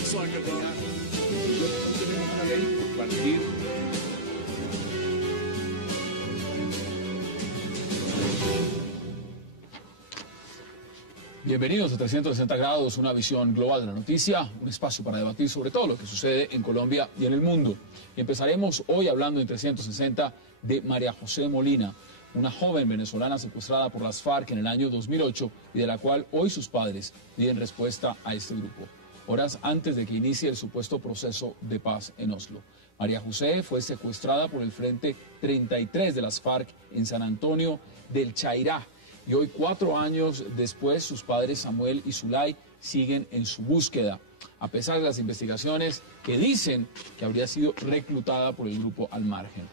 Tenemos una ley por partir. Bienvenidos a 360 grados, una visión global de la noticia, un espacio para debatir sobre todo lo que sucede en Colombia y en el mundo. Y empezaremos hoy hablando en 360 de María José Molina, una joven venezolana secuestrada por las FARC en el año 2008 y de la cual hoy sus padres piden respuesta a este grupo, horas antes de que inicie el supuesto proceso de paz en Oslo. María José fue secuestrada por el Frente 33 de las FARC en San Antonio del Chairá. Y hoy, 4 años después, sus padres Samuel y Zulay siguen en su búsqueda, a pesar de las investigaciones que dicen que habría sido reclutada por el grupo Al Margen.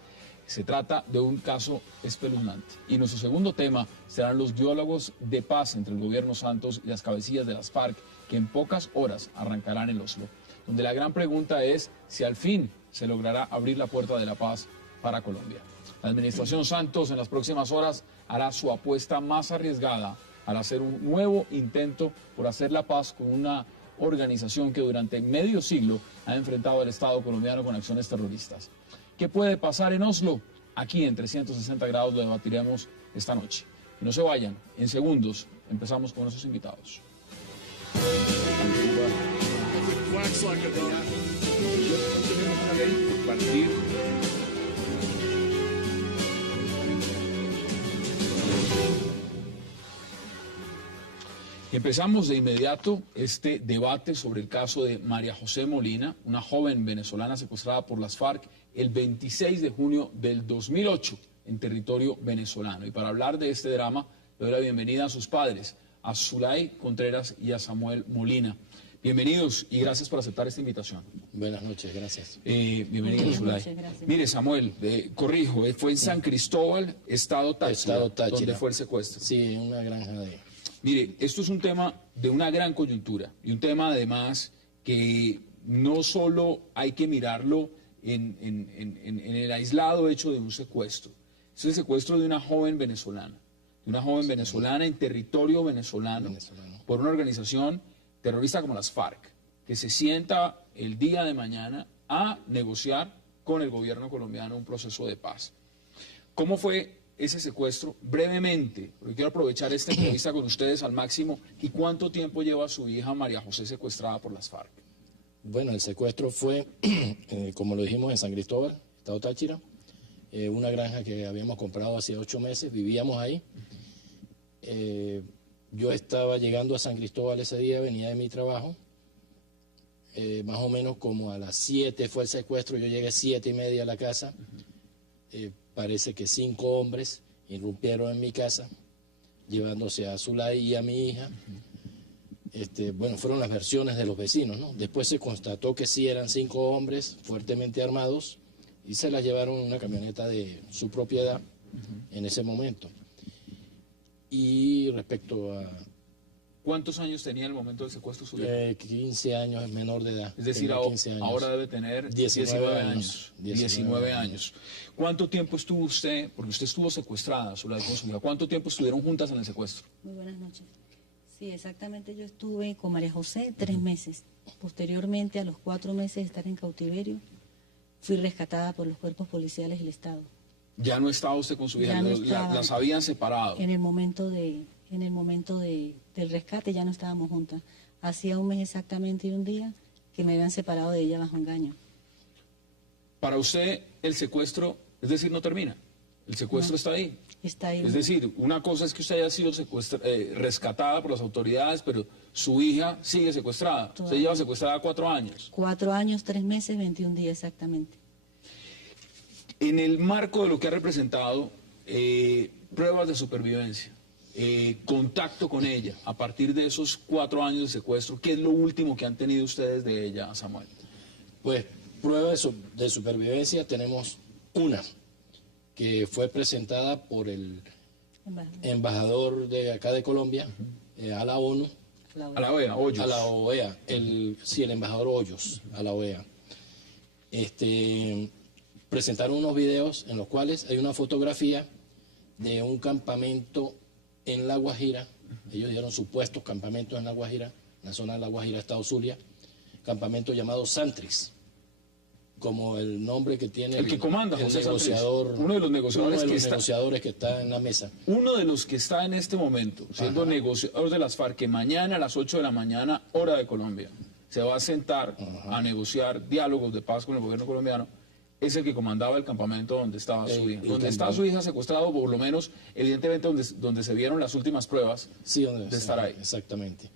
Se trata de un caso espeluznante. Y nuestro segundo tema serán los diálogos de paz entre el gobierno Santos y las cabecillas de las FARC, que en pocas horas arrancarán en Oslo, donde la gran pregunta es si al fin se logrará abrir la puerta de la paz para Colombia. La administración Santos en las próximas horas hará su apuesta más arriesgada al hacer un nuevo intento por hacer la paz con una organización que durante medio siglo ha enfrentado al Estado colombiano con acciones terroristas. ¿Qué puede pasar en Oslo? Aquí en 360 grados lo debatiremos esta noche. Y no se vayan, en segundos empezamos con nuestros invitados. Tenemos una ley por partir. Empezamos de inmediato este debate sobre el caso de María José Molina, una joven venezolana secuestrada por las FARC el 26 de junio del 2008 en territorio venezolano. Y para hablar de este drama, le doy la bienvenida a sus padres, a Zulay Contreras y a Samuel Molina. Bienvenidos y gracias por aceptar esta invitación. Buenas noches, gracias. Bienvenido, Zulay. Mire, Samuel, corrijo, fue en San Cristóbal, Estado Táchira, donde fue el secuestro. Sí, en una granja de... Mire, esto es un tema de una gran coyuntura y un tema además que no solo hay que mirarlo en el aislado hecho de un secuestro. Es el secuestro de una joven venezolana, en territorio venezolano, por una organización terrorista como las FARC, que se sienta el día de mañana a negociar con el gobierno colombiano un proceso de paz. ¿Cómo fue ese secuestro? Brevemente, porque quiero aprovechar esta entrevista con ustedes al máximo. ¿Y cuánto tiempo lleva su hija María José secuestrada por las FARC? Bueno, el secuestro fue, como lo dijimos, en San Cristóbal, Estado Táchira, una granja que habíamos comprado hace 8 meses, vivíamos ahí. Yo estaba llegando a San Cristóbal ese día, venía de mi trabajo, más o menos como a las 7 fue el secuestro, yo llegué a 7:30 a la casa. Parece que 5 hombres irrumpieron en mi casa, llevándose a Zulay y a mi hija. Bueno, fueron las versiones de los vecinos, ¿no? Después se constató que sí eran 5 hombres fuertemente armados y se las llevaron en una camioneta de su propiedad en ese momento. Y respecto a... ¿Cuántos años tenía en el momento del secuestro su hija? 15 años, es menor de edad. Es decir, ahora debe tener 19 años. 19 años. ¿Cuánto tiempo estuvo usted, porque usted estuvo secuestrada, Zulay, con su hija, cuánto tiempo estuvieron juntas en el secuestro? Muy buenas noches. Sí, exactamente, yo estuve con María José 3 meses. Posteriormente, a los 4 meses de estar en cautiverio, fui rescatada por los cuerpos policiales del Estado. ¿Ya no estaba usted con su hija? No ¿Las habían separado? En el momento del rescate ya no estábamos juntas. Hacía 1 mes exactamente y 1 día que me habían separado de ella bajo engaño. Para usted el secuestro, es decir, no termina. El secuestro está ahí. Está ahí. Es decir, una cosa es que usted haya sido rescatada por las autoridades, pero su hija sigue secuestrada. Usted lleva secuestrada 4 años. 4 años, 3 meses, 21 días exactamente. En el marco de lo que ha representado, pruebas de supervivencia, contacto con ella, a partir de esos 4 años de secuestro, ¿qué es lo último que han tenido ustedes de ella, Samuel? Pues pruebas de supervivencia tenemos una, que fue presentada por el embajador de acá de Colombia, a la ONU. A la OEA, Hoyos. A la OEA, el embajador Hoyos, a la OEA. Presentaron unos videos en los cuales hay una fotografía de un campamento en La Guajira. Ellos dieron supuestos campamentos en La Guajira, en la zona de La Guajira, Estado Zulia, campamento llamado Santris, como el nombre que tiene El que comanda, el José negociador, Santris, uno de los negociadores, negociadores que está en la mesa. Uno de los que está en este momento siendo negociador de las FARC, que mañana a las 8 de la mañana, hora de Colombia, se va a sentar a negociar diálogos de paz con el gobierno colombiano, es el que comandaba el campamento donde estaba su hija. Donde está su hija secuestrado, por lo menos, evidentemente, donde se vieron las últimas pruebas de estar ahí. Exactamente.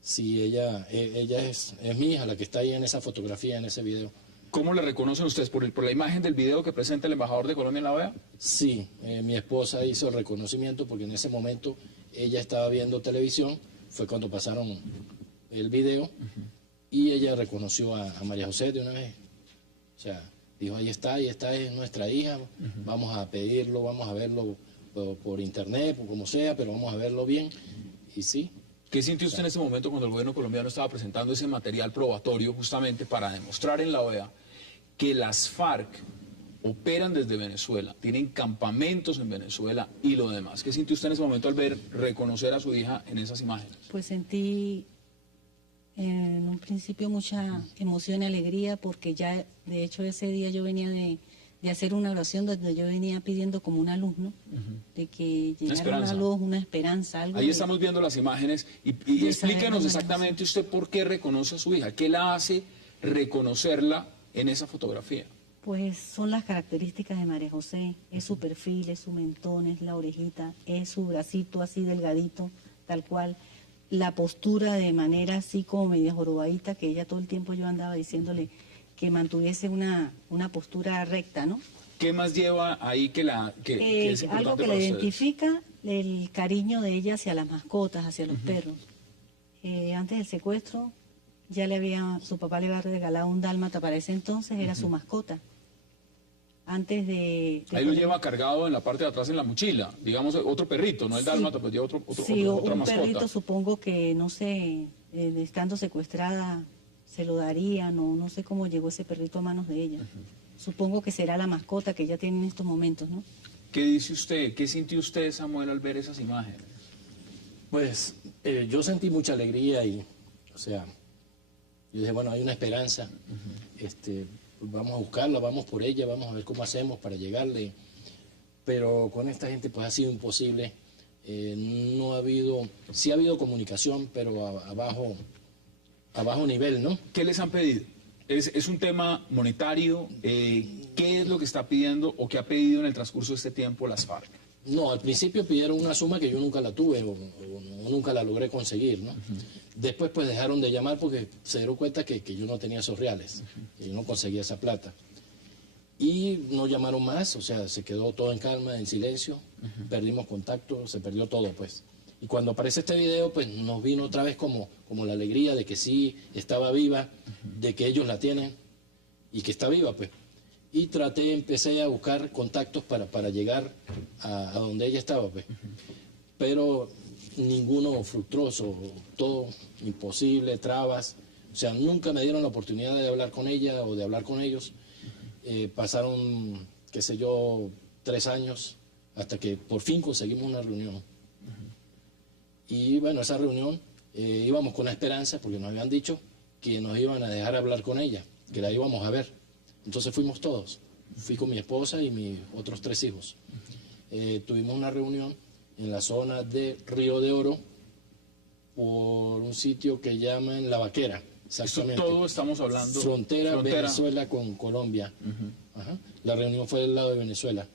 Sí, ella es mi hija, la que está ahí en esa fotografía, en ese video. ¿Cómo le reconocen ustedes? ¿Por la imagen del video que presenta el embajador de Colombia en la OEA? Sí, mi esposa hizo el reconocimiento porque en ese momento ella estaba viendo televisión, fue cuando pasaron el video, y ella reconoció a María José de una vez. O sea, dijo, ahí está, es nuestra hija, vamos a pedirlo, vamos a verlo por internet, por como sea, pero vamos a verlo bien, y sí. ¿Qué sintió usted en ese momento cuando el gobierno colombiano estaba presentando ese material probatorio justamente para demostrar en la OEA que las FARC operan desde Venezuela, tienen campamentos en Venezuela y lo demás? ¿Qué sintió usted en ese momento al ver, reconocer a su hija en esas imágenes? Pues sentí en un principio mucha emoción y alegría, porque ya, de hecho, ese día yo venía de hacer una oración donde yo venía pidiendo como un alumno, de que llegara una luz, una esperanza, algo. Ahí estamos viendo las imágenes y explíquenos exactamente usted por qué reconoce a su hija, qué la hace reconocerla en esa fotografía. Pues son las características de María José, es su perfil, es su mentón, es la orejita, es su bracito así delgadito, tal cual, la postura de manera así como media jorobadita, que ella todo el tiempo yo andaba diciéndole que mantuviese una postura recta, ¿no? ¿Qué más lleva ahí que es importante algo que para le ustedes? identifica el cariño de ella hacia las mascotas, hacia los perros. Antes del secuestro, su papá le había regalado un dálmata para ese entonces, era su mascota. Antes de ahí lo lleva cargado en la parte de atrás en la mochila, digamos otro perrito, no el dálmata, pues lleva otra un mascota. Perrito, supongo que, no sé, estando secuestrada, se lo darían, no sé cómo llegó ese perrito a manos de ella. Supongo que será la mascota que ella tiene en estos momentos, ¿no? ¿Qué dice usted? ¿Qué sintió usted, Samuel, al ver esas imágenes? Pues yo sentí mucha alegría y, o sea, yo dije, bueno, hay una esperanza, pues vamos a buscarla, vamos por ella, vamos a ver cómo hacemos para llegarle. Pero con esta gente pues ha sido imposible, no ha habido, sí ha habido comunicación, pero a bajo nivel, ¿no? ¿Qué les han pedido? ¿Es un tema monetario? ¿Qué es lo que está pidiendo o qué ha pedido en el transcurso de este tiempo las FARC? No, al principio pidieron una suma que yo nunca la tuve o nunca la logré conseguir, ¿no? Después pues dejaron de llamar porque se dieron cuenta que yo no tenía esos reales, que yo no conseguía esa plata. Y no llamaron más, o sea, se quedó todo en calma, en silencio, perdimos contacto, se perdió todo pues. Y cuando aparece este video, pues nos vino otra vez como la alegría de que sí estaba viva, de que ellos la tienen y que está viva, pues. Y empecé a buscar contactos para llegar a donde ella estaba, pues. Pero ninguno fructuoso, todo imposible, trabas. O sea, nunca me dieron la oportunidad de hablar con ella o de hablar con ellos. Pasaron, qué sé yo, 3 años hasta que por fin conseguimos una reunión. Y bueno, esa reunión íbamos con la esperanza, porque nos habían dicho que nos iban a dejar hablar con ella, que la íbamos a ver. Entonces fuimos todos. Fui con mi esposa y mis otros 3 hijos. Tuvimos una reunión en la zona de Río de Oro, por un sitio que llaman La Vaquera. Exactamente. Todo estamos hablando. Frontera Venezuela con Colombia. Ajá. La reunión fue del lado de Venezuela,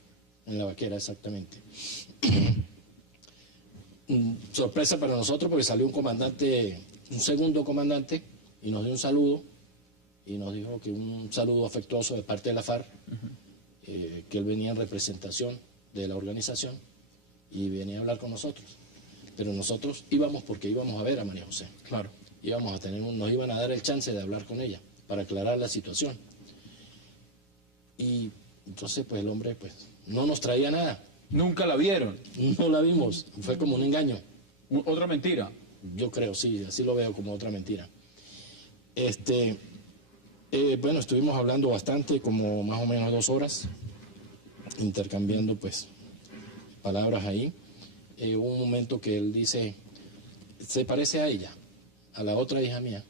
en La Vaquera, exactamente. Sorpresa para nosotros porque salió un segundo comandante, y nos dio un saludo, y nos dijo que un saludo afectuoso de parte de la FARC, que él venía en representación de la organización y venía a hablar con nosotros. Pero nosotros íbamos porque íbamos a ver a María José. Claro. Nos iban a dar el chance de hablar con ella para aclarar la situación. Y entonces pues el hombre pues no nos traía nada. ¿Nunca la vieron? No la vimos, fue como un engaño. ¿Otra mentira? Yo creo, sí, así lo veo, como otra mentira. Bueno, estuvimos hablando bastante, como más o menos 2 horas, intercambiando pues palabras ahí. Hubo un momento que él dice, se parece a ella, a la otra hija mía.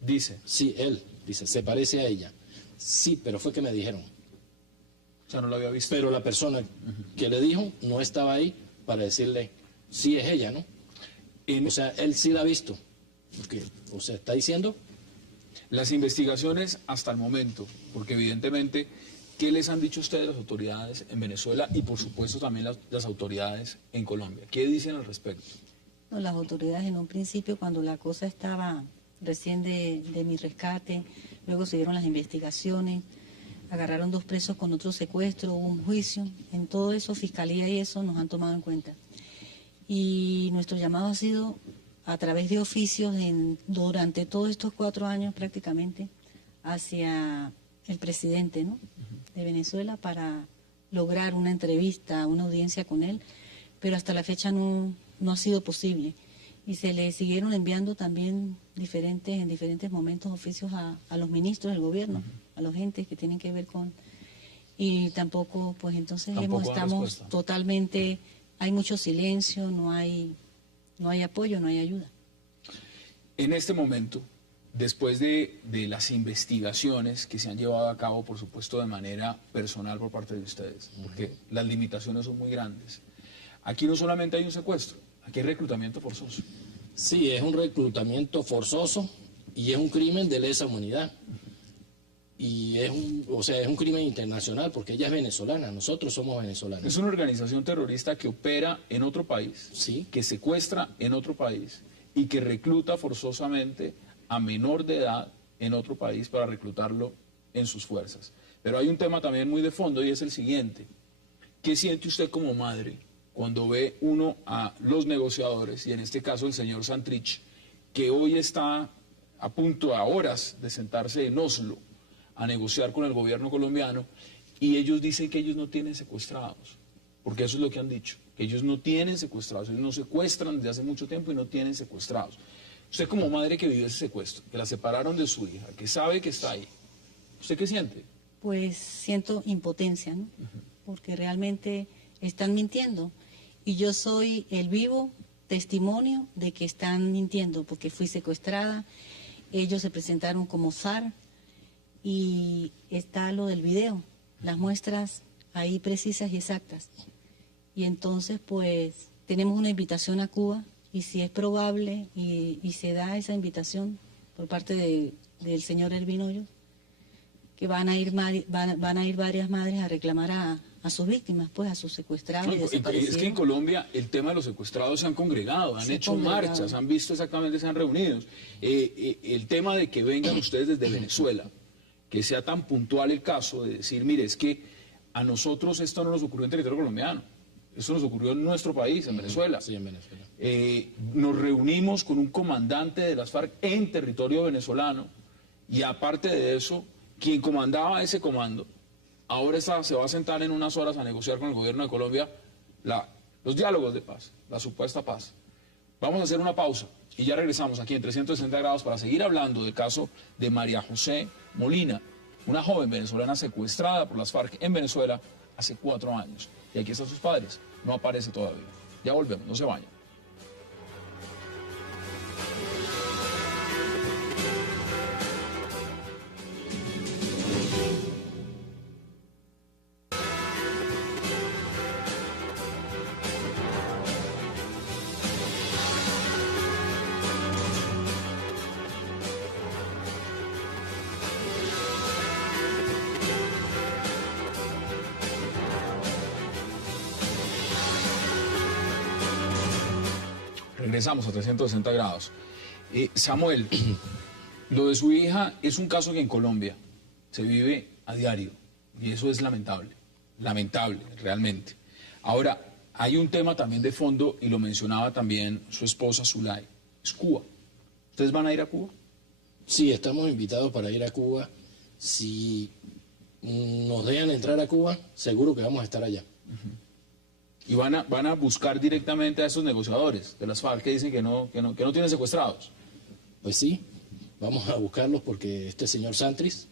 Dice. Sí, él dice, se parece a ella. Sí, pero fue que me dijeron. O sea, no lo había visto. Pero la persona que le dijo no estaba ahí para decirle, sí es ella, ¿no? O sea, él sí la ha visto. Porque, o sea, está diciendo... Las investigaciones hasta el momento, porque evidentemente, ¿qué les han dicho ustedes las autoridades en Venezuela y por supuesto también las autoridades en Colombia? ¿Qué dicen al respecto? No, las autoridades en un principio, cuando la cosa estaba recién de mi rescate, luego se dieron las investigaciones, agarraron 2 presos con otro secuestro, hubo un juicio, en todo eso, Fiscalía y eso nos han tomado en cuenta. Y nuestro llamado ha sido a través de oficios durante todos estos 4 años prácticamente hacia el presidente, ¿no?, de Venezuela para lograr una entrevista, una audiencia con él, pero hasta la fecha no ha sido posible. Y se le siguieron enviando también en diferentes momentos oficios a los ministros del gobierno, a los entes que tienen que ver con... Y tampoco, pues entonces estamos totalmente... Hay mucho silencio, no hay apoyo, no hay ayuda. En este momento, después de las investigaciones que se han llevado a cabo, por supuesto, de manera personal por parte de ustedes, porque las limitaciones son muy grandes, aquí no solamente hay un secuestro, aquí hay reclutamiento forzoso. Sí, es un reclutamiento forzoso y es un crimen de lesa humanidad. Y es un crimen internacional porque ella es venezolana, nosotros somos venezolanos. Es una organización terrorista que opera en otro país, sí, que secuestra en otro país y que recluta forzosamente a menor de edad en otro país para reclutarlo en sus fuerzas. Pero hay un tema también muy de fondo y es el siguiente. ¿Qué siente usted como madre cuando ve uno a los negociadores, y en este caso el señor Santrich, que hoy está a punto, a horas de sentarse en Oslo a negociar con el gobierno colombiano, y ellos dicen que ellos no tienen secuestrados, porque eso es lo que han dicho, que ellos no tienen secuestrados, ellos no secuestran desde hace mucho tiempo y no tienen secuestrados? Usted como madre que vivió ese secuestro, que la separaron de su hija, que sabe que está ahí, ¿usted qué siente? Pues siento impotencia, ¿no? Porque realmente están mintiendo, y yo soy el vivo testimonio de que están mintiendo, porque fui secuestrada, ellos se presentaron como SAR, y está lo del video, las muestras ahí precisas y exactas. Y entonces, pues, tenemos una invitación a Cuba, y si es probable y se da esa invitación por parte del señor Ervin Hoyos, que van a ir varias madres a reclamar a sus víctimas, pues, a sus secuestrados y desaparecidos. Es que en Colombia el tema de los secuestrados se han congregado, han hecho marchas, han visto exactamente, se han reunido. El tema de que vengan ustedes desde Venezuela, que sea tan puntual el caso de decir, mire, es que a nosotros esto no nos ocurrió en territorio colombiano, esto nos ocurrió en nuestro país, en Venezuela. Sí, en Venezuela. Nos reunimos con un comandante de las FARC en territorio venezolano, y aparte de eso, quien comandaba ese comando, ahora se va a sentar en unas horas a negociar con el gobierno de Colombia los diálogos de paz, la supuesta paz. Vamos a hacer una pausa y ya regresamos aquí en 360 grados para seguir hablando del caso de María José Molina, una joven venezolana secuestrada por las FARC en Venezuela hace 4 años. Y aquí están sus padres, no aparece todavía. Ya volvemos, no se vayan. Regresamos a 360 grados. Samuel, lo de su hija es un caso que en Colombia se vive a diario y eso es lamentable, realmente. Ahora, hay un tema también de fondo y lo mencionaba también su esposa Zulay, es Cuba. ¿Ustedes van a ir a Cuba? Sí, estamos invitados para ir a Cuba. Si nos dejan entrar a Cuba, seguro que vamos a estar allá. Y van a buscar directamente a esos negociadores de las FARC que dicen que no tienen secuestrados. Pues sí, vamos a buscarlos porque este señor Santrich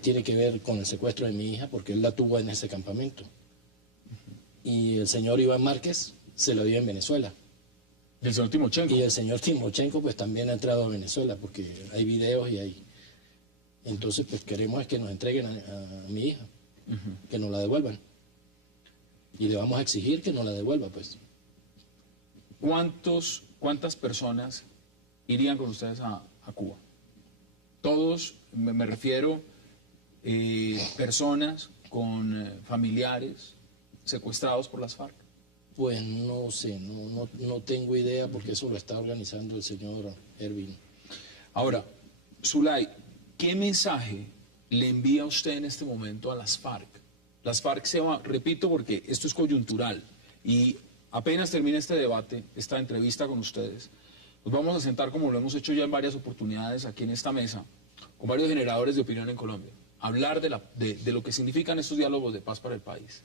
tiene que ver con el secuestro de mi hija porque él la tuvo en ese campamento. Y el señor Iván Márquez se la dio en Venezuela. Del señor Timochenko. Y el señor Timochenko pues también ha entrado a Venezuela porque hay videos y hay... Entonces pues queremos es que nos entreguen a mi hija, que nos la devuelvan. Y le vamos a exigir que nos la devuelva pues. ¿Cuántas personas irían con ustedes a Cuba? Todos, me refiero, personas con familiares secuestrados por las FARC. Pues no sé, no tengo idea porque eso lo está organizando el señor Ervin. Ahora, Zulay, ¿qué mensaje le envía usted en este momento a las FARC? Las FARC se van, repito porque esto es coyuntural y apenas termine este debate, esta entrevista con ustedes, nos vamos a sentar como lo hemos hecho ya en varias oportunidades aquí en esta mesa, con varios generadores de opinión en Colombia, hablar de lo que significan estos diálogos de paz para el país.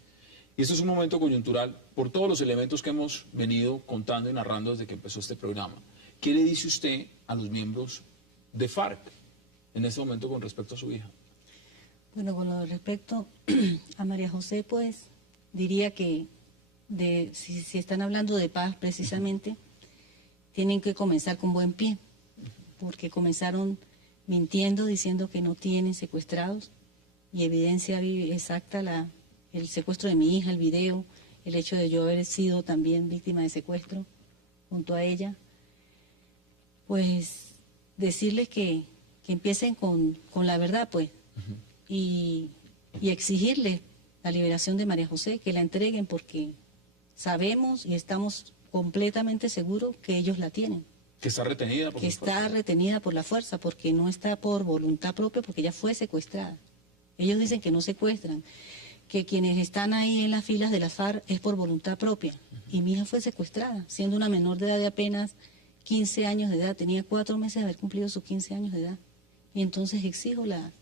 Y esto es un momento coyuntural por todos los elementos que hemos venido contando y narrando desde que empezó este programa. ¿Qué le dice usted a los miembros de FARC en este momento con respecto a su hija? Bueno, con lo respecto a María José, pues diría que si están hablando de paz precisamente, tienen que comenzar con buen pie, porque comenzaron mintiendo, diciendo que no tienen secuestrados, y evidencia exacta el secuestro de mi hija, el video, el hecho de yo haber sido también víctima de secuestro junto a ella. Pues decirles que empiecen con la verdad, pues, y exigirles la liberación de María José, que la entreguen porque sabemos y estamos completamente seguros que ellos la tienen. Que está retenida por que está retenida por la fuerza, porque no está por voluntad propia, porque ella fue secuestrada. Ellos dicen que no secuestran, que quienes están ahí en las filas de la FARC es por voluntad propia. Y mi hija fue secuestrada, siendo una menor de edad de apenas 15 años de edad, tenía 4 meses de haber cumplido sus 15 años de edad. Y entonces exijo la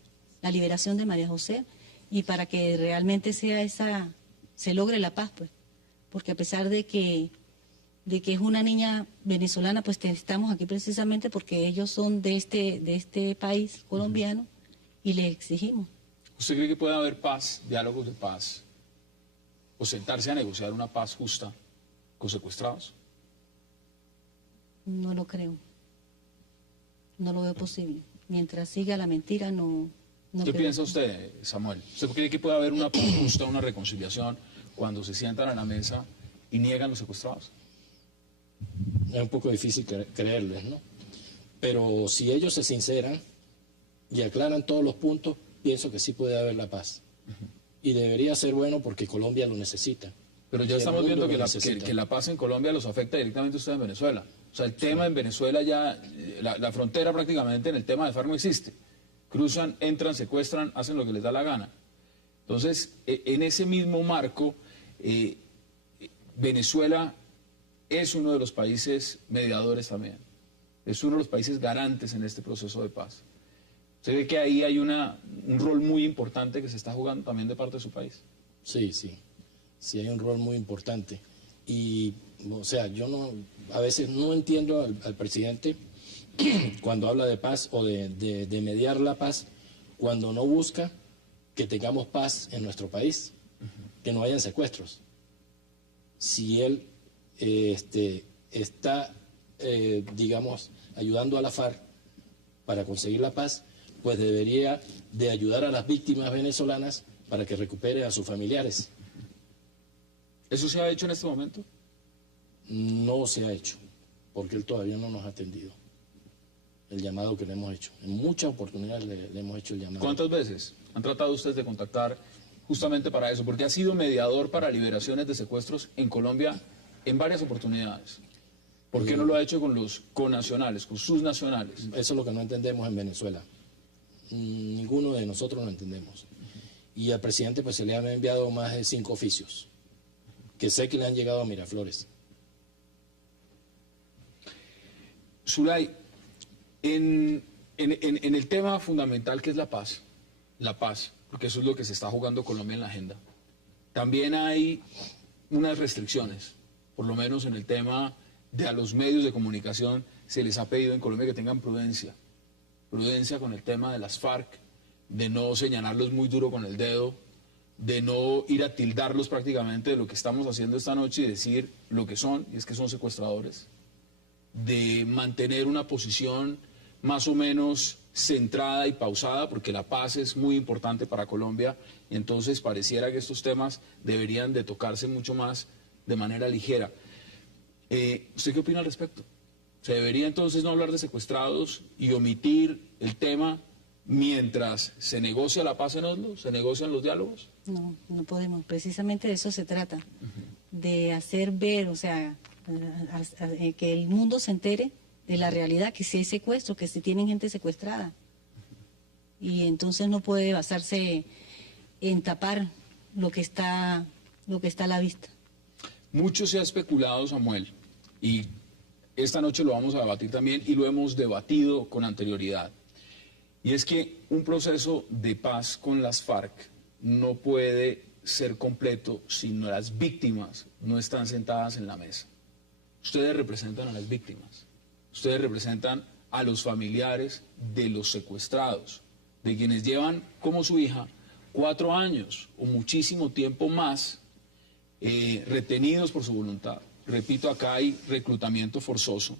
liberación de María José, y para que realmente se logre la paz, pues, porque a pesar de que es una niña venezolana, pues estamos aquí precisamente porque ellos son de este país colombiano y les exigimos. ¿Usted cree que puede haber paz, diálogos de paz, o sentarse a negociar una paz justa con secuestrados? No lo creo. No lo veo posible. Mientras siga la mentira, no ¿Qué piensa usted, Samuel? ¿Usted cree que puede haber una paz justa, una reconciliación, cuando se sientan a la mesa y niegan los secuestrados? Es un poco difícil creerles, ¿no? Pero si ellos se sinceran y aclaran todos los puntos, pienso que sí puede haber la paz. Y debería ser bueno porque Colombia lo necesita. Pero ya estamos viendo que la paz en Colombia los afecta directamente a ustedes en Venezuela. O sea, el tema en Venezuela ya, la frontera prácticamente en el tema de FARC no existe. Cruzan, entran, secuestran, hacen lo que les da la gana. Entonces, en ese mismo marco, Venezuela es uno de los países mediadores también. Es uno de los países garantes en este proceso de paz. ¿Usted ve que ahí hay un rol muy importante que se está jugando también de parte de su país? Sí, sí. Sí hay un rol muy importante. Y, o sea, yo a veces no entiendo al presidente cuando habla de paz o de mediar la paz, cuando no busca que tengamos paz en nuestro país, que no hayan secuestros. Si él está, digamos, ayudando a la FARC para conseguir la paz, pues debería de ayudar a las víctimas venezolanas para que recupere a sus familiares. ¿Eso se ha hecho en este momento? No se ha hecho, porque él todavía no nos ha atendido el llamado que le hemos hecho. En muchas oportunidades le hemos hecho el llamado. ¿Cuántas veces han tratado ustedes de contactar justamente para eso? Porque ha sido mediador para liberaciones de secuestros en Colombia en varias oportunidades. ¿Por qué no lo ha hecho con los connacionales, con sus nacionales? Eso es lo que no entendemos en Venezuela. Ninguno de nosotros lo entendemos. Y al presidente pues se le han enviado más de 5 oficios, que sé que le han llegado a Miraflores. Zulay, en el tema fundamental que es la paz, porque eso es lo que se está jugando Colombia en la agenda, también hay unas restricciones, por lo menos en el tema de a los medios de comunicación se les ha pedido en Colombia que tengan prudencia con el tema de las FARC, de no señalarlos muy duro con el dedo, de no ir a tildarlos prácticamente de lo que estamos haciendo esta noche y decir lo que son, y es que son secuestradores. de mantener una posición más o menos centrada y pausada, porque la paz es muy importante para Colombia, y entonces pareciera que estos temas deberían de tocarse mucho más de manera ligera. ¿Usted qué opina al respecto? ¿Se debería entonces no hablar de secuestrados y omitir el tema mientras se negocia la paz en Oslo, se negocian los diálogos? No, no podemos. Precisamente de eso se trata, de hacer ver, o sea, que el mundo se entere de la realidad, que si hay secuestro, que si tienen gente secuestrada. Y entonces no puede basarse en tapar lo que está a la vista. Mucho se ha especulado, Samuel, y esta noche lo vamos a debatir también, y lo hemos debatido con anterioridad. Y es que un proceso de paz con las FARC no puede ser completo si las víctimas no están sentadas en la mesa. Ustedes representan a las víctimas, ustedes representan a los familiares de los secuestrados, de quienes llevan como su hija 4 años o muchísimo tiempo más retenidos por su voluntad. Repito, acá hay reclutamiento forzoso.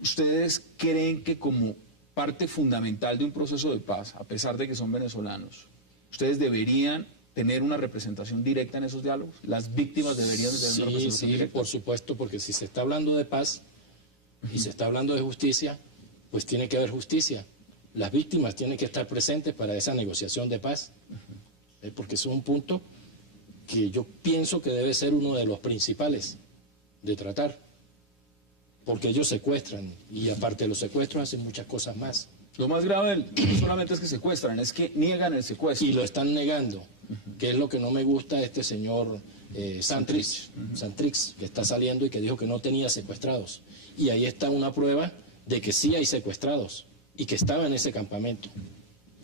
¿Ustedes creen que como parte fundamental de un proceso de paz, a pesar de que son venezolanos, ustedes deberían tener una representación directa en esos diálogos? ¿Las víctimas deberían tener una representación directa? Sí, por supuesto, porque si se está hablando de paz y se está hablando de justicia, pues tiene que haber justicia. Las víctimas tienen que estar presentes para esa negociación de paz, porque es un punto que yo pienso que debe ser uno de los principales de tratar, porque ellos secuestran y aparte de los secuestros hacen muchas cosas más. Lo más grave no solamente es que secuestran, es que niegan el secuestro. Y lo están negando, que es lo que no me gusta de este señor Santrich, que está saliendo y que dijo que no tenía secuestrados. Y ahí está una prueba de que sí hay secuestrados y que estaba en ese campamento.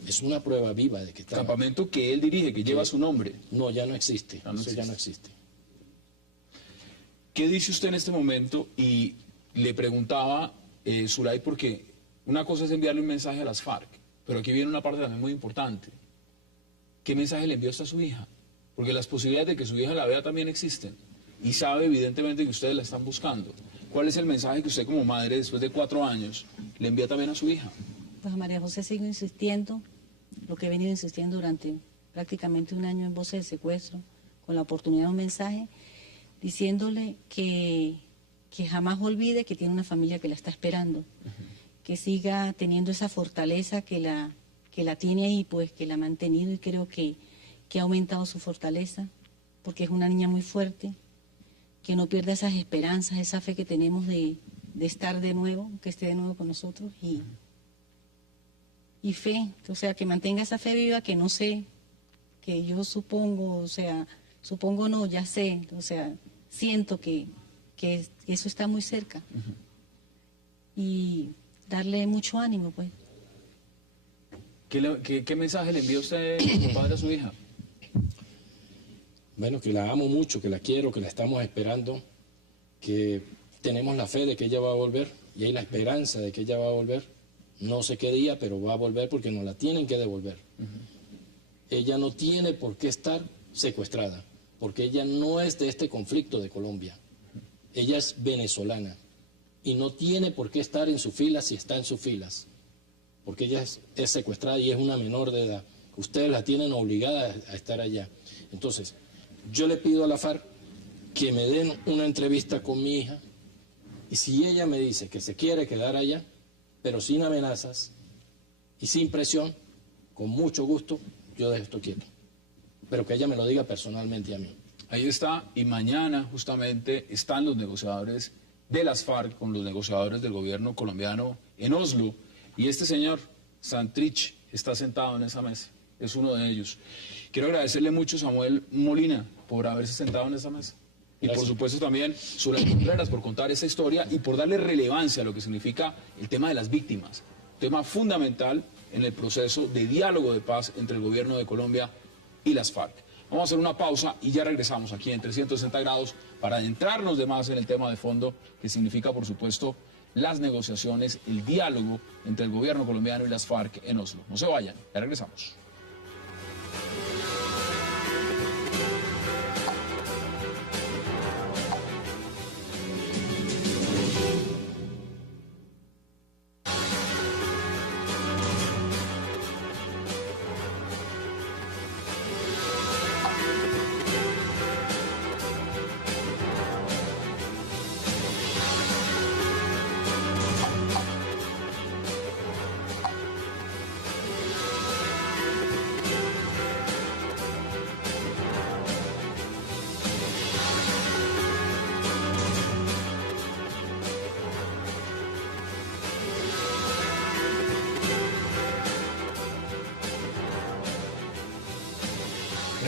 Es una prueba viva de que estaba. Campamento que él dirige, que lleva su nombre. No, ya no existe. Ya no existe. Ya no existe. ¿Qué dice usted en este momento? Y le preguntaba, Zulay, porque una cosa es enviarle un mensaje a las FARC, pero aquí viene una parte también muy importante. ¿Qué mensaje le envió usted a su hija? Porque las posibilidades de que su hija la vea también existen. Y sabe evidentemente que ustedes la están buscando. ¿Cuál es el mensaje que usted como madre, después de 4 años, le envía también a su hija? Pues a María José sigo insistiendo, lo que he venido insistiendo durante prácticamente 1 año en Voces de Secuestro, con la oportunidad de un mensaje, diciéndole que jamás olvide que tiene una familia que la está esperando, que siga teniendo esa fortaleza que la tiene ahí, pues que la ha mantenido, y creo que ha aumentado su fortaleza, porque es una niña muy fuerte, que no pierda esas esperanzas, esa fe que tenemos de estar de nuevo, que esté de nuevo con nosotros, y fe, o sea, que mantenga esa fe viva, que no sé, que yo supongo, o sea, supongo no, ya sé, o sea, siento que eso está muy cerca. Y darle mucho ánimo, pues. ¿Qué mensaje le envía usted como padre a su hija? Bueno, que la amo mucho, que la quiero, que la estamos esperando, que tenemos la fe de que ella va a volver y hay la esperanza de que ella va a volver. No sé qué día, pero va a volver porque nos la tienen que devolver. Ella no tiene por qué estar secuestrada, porque ella no es de este conflicto de Colombia. Ella es venezolana y no tiene por qué estar en sus filas si está en sus filas, porque ella es secuestrada y es una menor de edad. Ustedes la tienen obligada a estar allá. Entonces, yo le pido a la FARC que me den una entrevista con mi hija y si ella me dice que se quiere quedar allá, pero sin amenazas y sin presión, con mucho gusto, yo dejo esto quieto. Pero que ella me lo diga personalmente a mí. Ahí está, y mañana justamente están los negociadores de las FARC con los negociadores del gobierno colombiano en Oslo, y este señor, Santrich, está sentado en esa mesa, es uno de ellos. Quiero agradecerle mucho, Samuel Molina, por haberse sentado en esa mesa. Y Gracias. por supuesto también Zulay Contreras por contar esa historia y por darle relevancia a lo que significa el tema de las víctimas. Tema fundamental en el proceso de diálogo de paz entre el gobierno de Colombia y las FARC. Vamos a hacer una pausa y ya regresamos aquí en 360 grados para adentrarnos de más en el tema de fondo que significa, por supuesto, las negociaciones, el diálogo entre el gobierno colombiano y las FARC en Oslo. No se vayan, ya regresamos.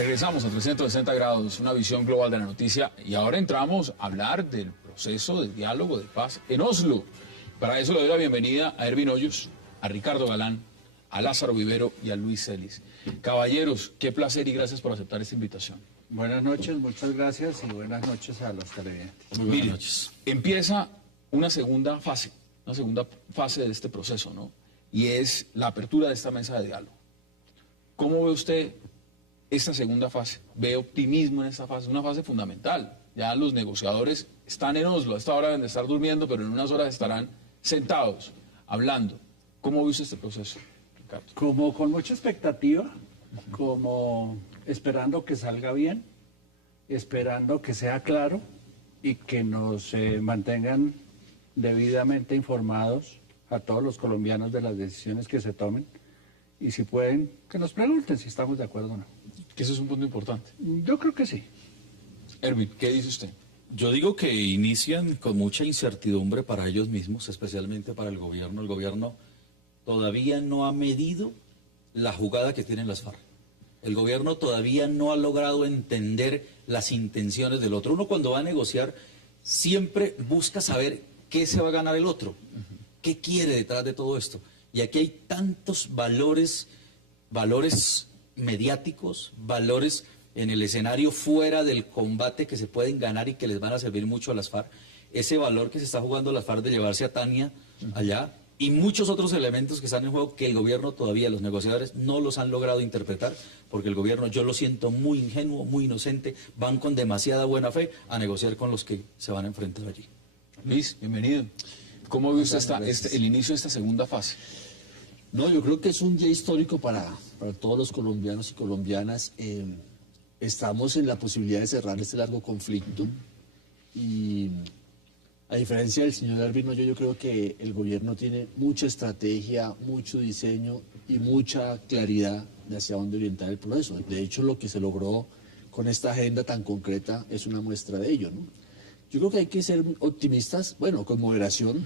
Regresamos a 360 grados, una visión global de la noticia, y ahora entramos a hablar del proceso de diálogo de paz en Oslo. Para eso le doy la bienvenida a Ervin Hoyos, a Ricardo Galán, a Lázaro Vivero y a Luis Celis. Caballeros, qué placer y gracias por aceptar esta invitación. Buenas noches, muchas gracias y buenas noches a los televidentes. Muy buenas noches. Empieza una segunda fase de este proceso, ¿no? Y es la apertura de esta mesa de diálogo. ¿Cómo ve usted esta segunda fase? ¿Ve optimismo en esta fase? Es una fase fundamental. Ya los negociadores están en Oslo, a esta hora deben de estar durmiendo, pero en unas horas estarán sentados, hablando. ¿Cómo ve usted este proceso, Ricardo? Como con mucha expectativa, como esperando que salga bien, esperando que sea claro y que nos mantengan debidamente informados a todos los colombianos de las decisiones que se tomen y si pueden, que nos pregunten si estamos de acuerdo o no. Que eso es un punto importante. Yo creo que sí. Ervin, ¿qué dice usted? Yo digo que inician con mucha incertidumbre para ellos mismos, especialmente para el gobierno. El gobierno todavía no ha medido la jugada que tienen las FARC. El gobierno todavía no ha logrado entender las intenciones del otro. Uno cuando va a negociar siempre busca saber qué se va a ganar el otro, qué quiere detrás de todo esto. Y aquí hay tantos valores mediáticos, valores en el escenario fuera del combate que se pueden ganar y que les van a servir mucho a las FARC. Ese valor que se está jugando las FARC de llevarse a Tania allá y muchos otros elementos que están en juego que el gobierno todavía, los negociadores, no los han logrado interpretar, porque el gobierno, yo lo siento muy ingenuo, muy inocente, van con demasiada buena fe a negociar con los que se van a enfrentar allí. Luis, bienvenido. ¿Cómo ve usted el inicio de esta segunda fase? No, yo creo que es un día histórico para todos los colombianos y colombianas. Estamos en la posibilidad de cerrar este largo conflicto y a diferencia del señor Albino, yo creo que el gobierno tiene mucha estrategia, mucho diseño y mucha claridad de hacia dónde orientar el proceso. De hecho, lo que se logró con esta agenda tan concreta es una muestra de ello, ¿no? Yo creo que hay que ser optimistas, bueno, con moderación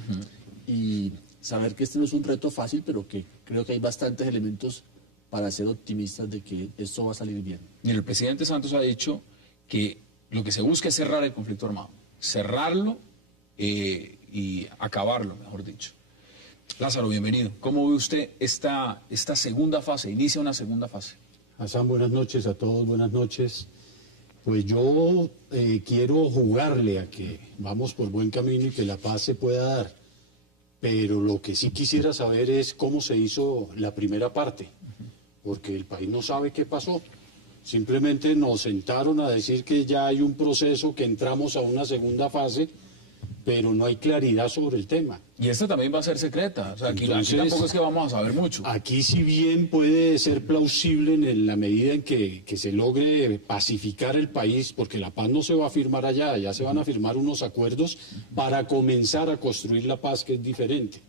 y saber que este no es un reto fácil, pero que creo que hay bastantes elementos para ser optimistas de que esto va a salir bien. Mire, el presidente Santos ha dicho que lo que se busca es cerrar el conflicto armado, cerrarlo y acabarlo, mejor dicho. Lázaro, bienvenido. ¿Cómo ve usted esta segunda fase? Inicia una segunda fase. Hassan, buenas noches a todos, buenas noches. Pues yo quiero jugarle a que vamos por buen camino y que la paz se pueda dar. Pero lo que sí quisiera saber es cómo se hizo la primera parte, porque el país no sabe qué pasó. Simplemente nos sentaron a decir que ya hay un proceso, que entramos a una segunda fase, pero no hay claridad sobre el tema. Y esta también va a ser secreta, o sea, aquí tampoco es que vamos a saber mucho. Aquí si bien puede ser plausible en la medida en que se logre pacificar el país, porque la paz no se va a firmar allá, ya se van a firmar unos acuerdos para comenzar a construir la paz, que es diferente.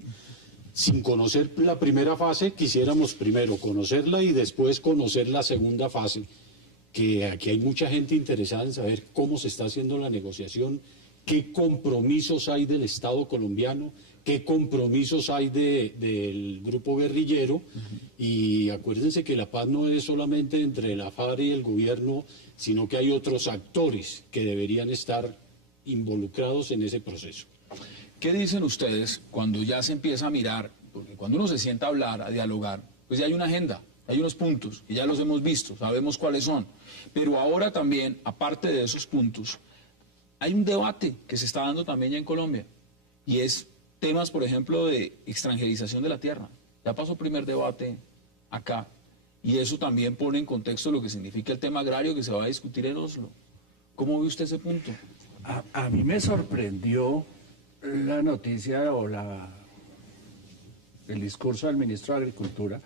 Sin conocer la primera fase, quisiéramos primero conocerla y después conocer la segunda fase, que aquí hay mucha gente interesada en saber cómo se está haciendo la negociación, qué compromisos hay del Estado colombiano, qué compromisos hay del grupo guerrillero, y acuérdense que la paz no es solamente entre la FARC y el gobierno, sino que hay otros actores que deberían estar involucrados en ese proceso. ¿Qué dicen ustedes cuando ya se empieza a mirar? Porque cuando uno se sienta a hablar, a dialogar, pues ya hay una agenda, hay unos puntos, y ya los hemos visto, sabemos cuáles son. Pero ahora también, aparte de esos puntos, hay un debate que se está dando también ya en Colombia, y es temas, por ejemplo, de extranjerización de la tierra. Ya pasó el primer debate acá, y eso también pone en contexto lo que significa el tema agrario que se va a discutir en Oslo. ¿Cómo ve usted ese punto? A mí me sorprendió la noticia o el discurso del ministro de Agricultura.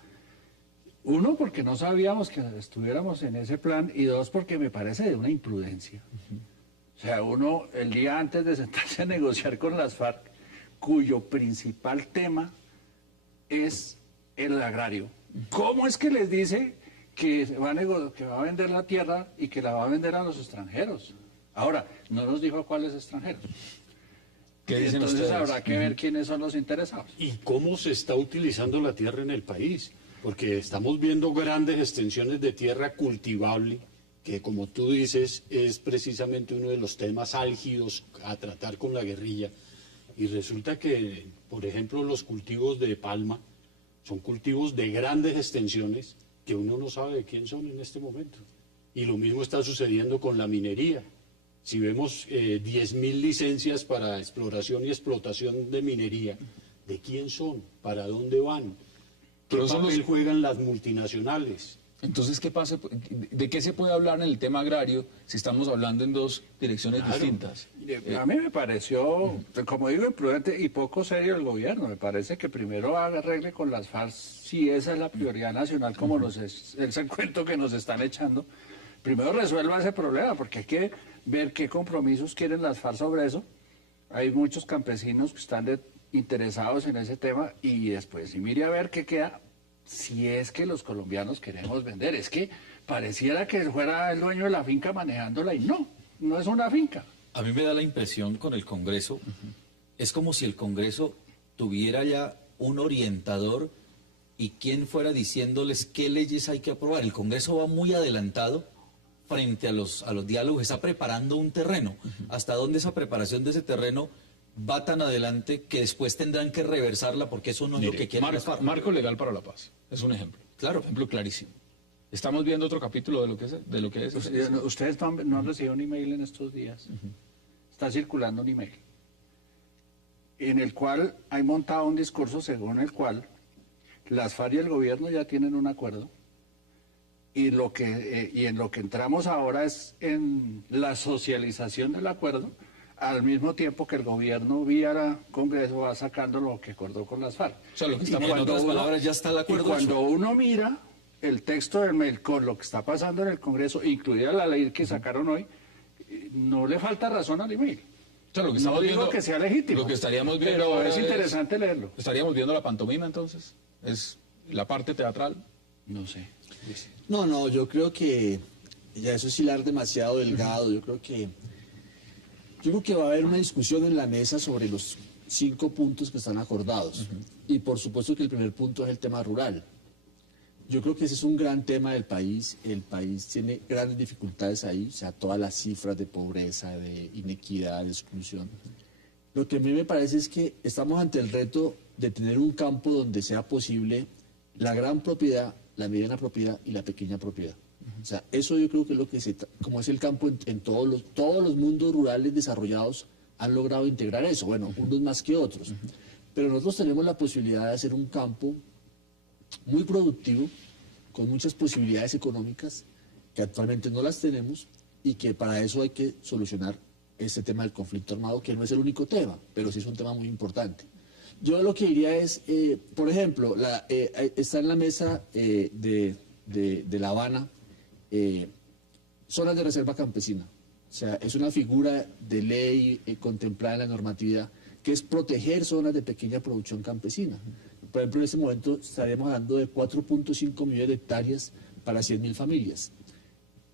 Uno, porque no sabíamos que estuviéramos en ese plan, y dos, porque me parece de una imprudencia. O sea, uno, el día antes de sentarse a negociar con las FARC, cuyo principal tema es el agrario, ¿cómo es que les dice que va a vender la tierra y que la va a vender a los extranjeros? Ahora, no nos dijo a cuáles extranjeros. ¿Qué dicen Entonces ustedes? habrá que ver quiénes son los interesados. ¿Y cómo se está utilizando la tierra en el país? Porque estamos viendo grandes extensiones de tierra cultivable que como tú dices es precisamente uno de los temas álgidos a tratar con la guerrilla, y resulta que, por ejemplo, los cultivos de palma son cultivos de grandes extensiones que uno no sabe de quién son en este momento. Y lo mismo está sucediendo con la minería. Si vemos 10.000 licencias para exploración y explotación de minería, ¿de quién son? ¿Para dónde van? ¿Qué papel juegan las multinacionales? Entonces, ¿qué pasa? ¿De qué se puede hablar en el tema agrario si estamos hablando en dos direcciones distintas? A mí me pareció, como digo, imprudente y poco serio el gobierno. Me parece que primero arregle con las FARC, si esa es la prioridad nacional, como es el cuento que nos están echando. Primero resuelva ese problema, porque hay que ver qué compromisos quieren las FARC sobre eso. Hay muchos campesinos que están interesados en ese tema, y después, y mire a ver qué queda, si es que los colombianos queremos vender. Es que pareciera que fuera el dueño de la finca manejándola, y no es una finca. A mí me da la impresión con el Congreso, es como si el Congreso tuviera ya un orientador y quien fuera diciéndoles qué leyes hay que aprobar. El Congreso va muy adelantado frente a los diálogos, está preparando un terreno. ¿Hasta dónde esa preparación de ese terreno va tan adelante que después tendrán que reversarla porque eso no es lo que quieren las FARC? Marco legal para la paz, es un ejemplo. Claro. Ejemplo clarísimo. Estamos viendo otro capítulo de lo que es. Ustedes no han recibido un email en estos días. Está circulando un email en el cual hay montado un discurso según el cual las FARC y el gobierno ya tienen un acuerdo, y en lo que entramos ahora es en la socialización del acuerdo, al mismo tiempo que el gobierno vía Congreso va sacando lo que acordó con las FARC. O sea, lo que estamos en otras palabras, ya está el acuerdo. Y cuando uno mira el texto del mail con lo que está pasando en el Congreso, incluida la ley que sacaron hoy, no le falta razón al email. O sea, lo que no estamos digo viendo, que sea legítimo, lo que estaríamos viendo pero ahora es interesante leerlo. ¿Estaríamos viendo la pantomima entonces? ¿Es la parte teatral? No sé. No, yo creo que ya eso es hilar demasiado delgado. Yo creo que va a haber una discusión en la mesa sobre los 5 puntos que están acordados. Y por supuesto que el primer punto es el tema rural. Yo creo que ese es un gran tema del país. El país tiene grandes dificultades ahí, o sea, todas las cifras de pobreza, de inequidad, de exclusión. Lo que a mí me parece es que estamos ante el reto de tener un campo donde sea posible la gran propiedad, la mediana propiedad y la pequeña propiedad. O sea, eso yo creo que es lo que como es el campo en todos los mundos rurales desarrollados han logrado integrar eso. Bueno, unos más que otros. Pero nosotros tenemos la posibilidad de hacer un campo muy productivo, con muchas posibilidades económicas, que actualmente no las tenemos, y que para eso hay que solucionar este tema del conflicto armado, que no es el único tema, pero sí es un tema muy importante. Yo lo que diría es, por ejemplo, está en la mesa de La Habana, zonas de reserva campesina. O sea, es una figura de ley contemplada en la normatividad, que es proteger zonas de pequeña producción campesina. Por ejemplo, en este momento estaríamos hablando de 4.5 millones de hectáreas para 100.000 familias.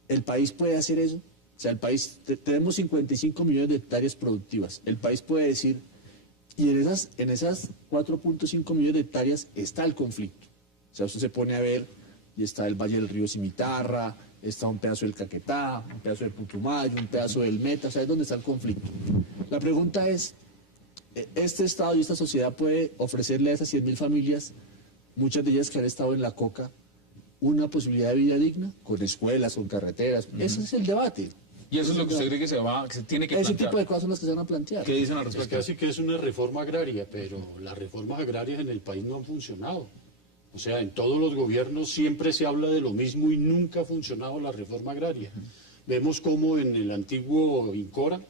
¿El país puede hacer eso? O sea, el país, tenemos 55 millones de hectáreas productivas. El país puede decir, y en esas 4.5 millones de hectáreas está el conflicto. O sea, usted se pone a ver, y está el Valle del Río Cimitarra, está un pedazo del Caquetá, un pedazo del Putumayo, un pedazo del Meta, o sea, es donde está el conflicto. La pregunta es, ¿este Estado y esta sociedad puede ofrecerle a esas 100.000 familias, muchas de ellas que han estado en la coca, una posibilidad de vida digna, con escuelas, con carreteras? Ese es el debate. Y eso es lo que usted cree que se tiene que plantear. Ese tipo de cosas son las que se van a plantear. ¿Qué dicen al Es respecto? casi que es una reforma agraria, pero las reformas agrarias en el país no han funcionado. O sea, en todos los gobiernos siempre se habla de lo mismo y nunca ha funcionado la reforma agraria. Vemos cómo en el antiguo Incora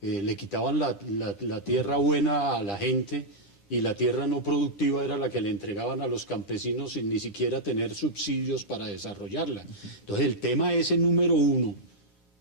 le quitaban la tierra buena a la gente y la tierra no productiva era la que le entregaban a los campesinos sin ni siquiera tener subsidios para desarrollarla. Entonces el tema ese número 1,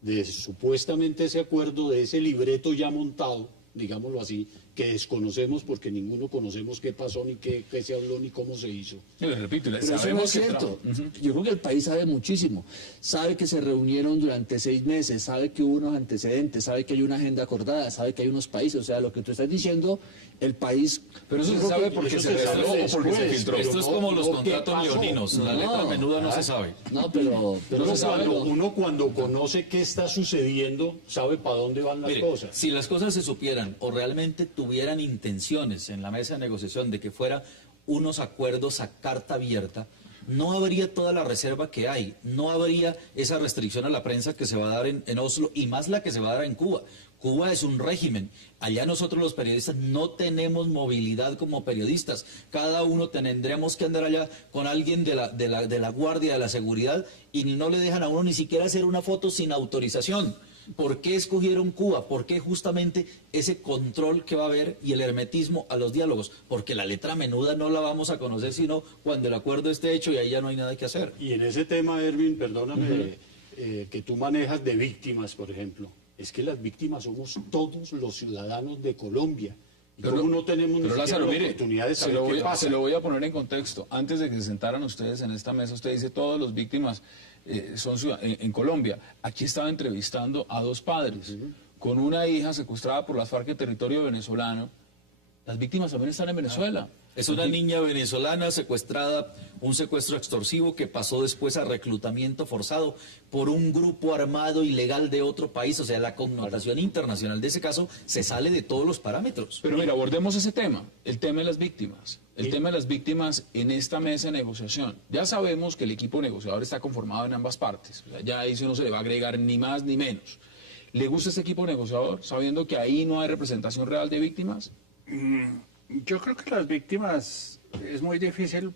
de supuestamente ese acuerdo, de ese libreto ya montado, digámoslo así, que desconocemos porque ninguno conocemos qué pasó, ni qué se habló, ni cómo se hizo. Yo le repito, Pero eso no es cierto. Yo creo que el país sabe muchísimo. Sabe que se reunieron durante 6 meses, sabe que hubo unos antecedentes, sabe que hay una agenda acordada, sabe que hay unos países. O sea, lo que tú estás diciendo el país... Pero eso Yo se creo sabe que porque eso se se sabe reveló o porque se después, filtró. pero Esto es no- como los no, ¿qué contratos pasó? leoninos, la letra menuda no se sabe. No, pero Uno, se sabe, uno cuando conoce qué está sucediendo, sabe para dónde van las Mire, cosas. si las cosas se supieran o realmente tuvieran intenciones en la mesa de negociación de que fuera unos acuerdos a carta abierta, no habría toda la reserva que hay, no habría esa restricción a la prensa que se va a dar en Oslo y más la que se va a dar en Cuba. Cuba es un régimen. Allá nosotros los periodistas no tenemos movilidad como periodistas. Cada uno tendremos que andar allá con alguien de la guardia, de la seguridad, y no le dejan a uno ni siquiera hacer una foto sin autorización. ¿Por qué escogieron Cuba? ¿Por qué justamente ese control que va a haber y el hermetismo a los diálogos? Porque la letra menuda no la vamos a conocer sino cuando el acuerdo esté hecho y ahí ya no hay nada que hacer. Y en ese tema, Erwin, perdóname, que tú manejas de víctimas, por ejemplo, es que las víctimas somos todos los ciudadanos de Colombia. ¿Y cómo no tenemos ni Pero siquiera Lázaro, la mire, oportunidad de se saber lo qué voy, pasa? se lo voy a poner en contexto. Antes de que se sentaran ustedes en esta mesa, usted dice todas las víctimas son en Colombia. Aquí estaba entrevistando a dos padres con una hija secuestrada por las FARC en territorio venezolano. Las víctimas también están en Venezuela. Es una niña venezolana secuestrada, un secuestro extorsivo que pasó después a reclutamiento forzado por un grupo armado ilegal de otro país. O sea, la connotación internacional de ese caso se sale de todos los parámetros. Pero mira, abordemos ese tema, el tema de las víctimas. El tema de las víctimas en esta mesa de negociación. Ya sabemos que el equipo negociador está conformado en ambas partes. O sea, ya ahí no se le va a agregar ni más ni menos. ¿Le gusta este equipo negociador sabiendo que ahí no hay representación real de víctimas? Yo creo que las víctimas es muy difícil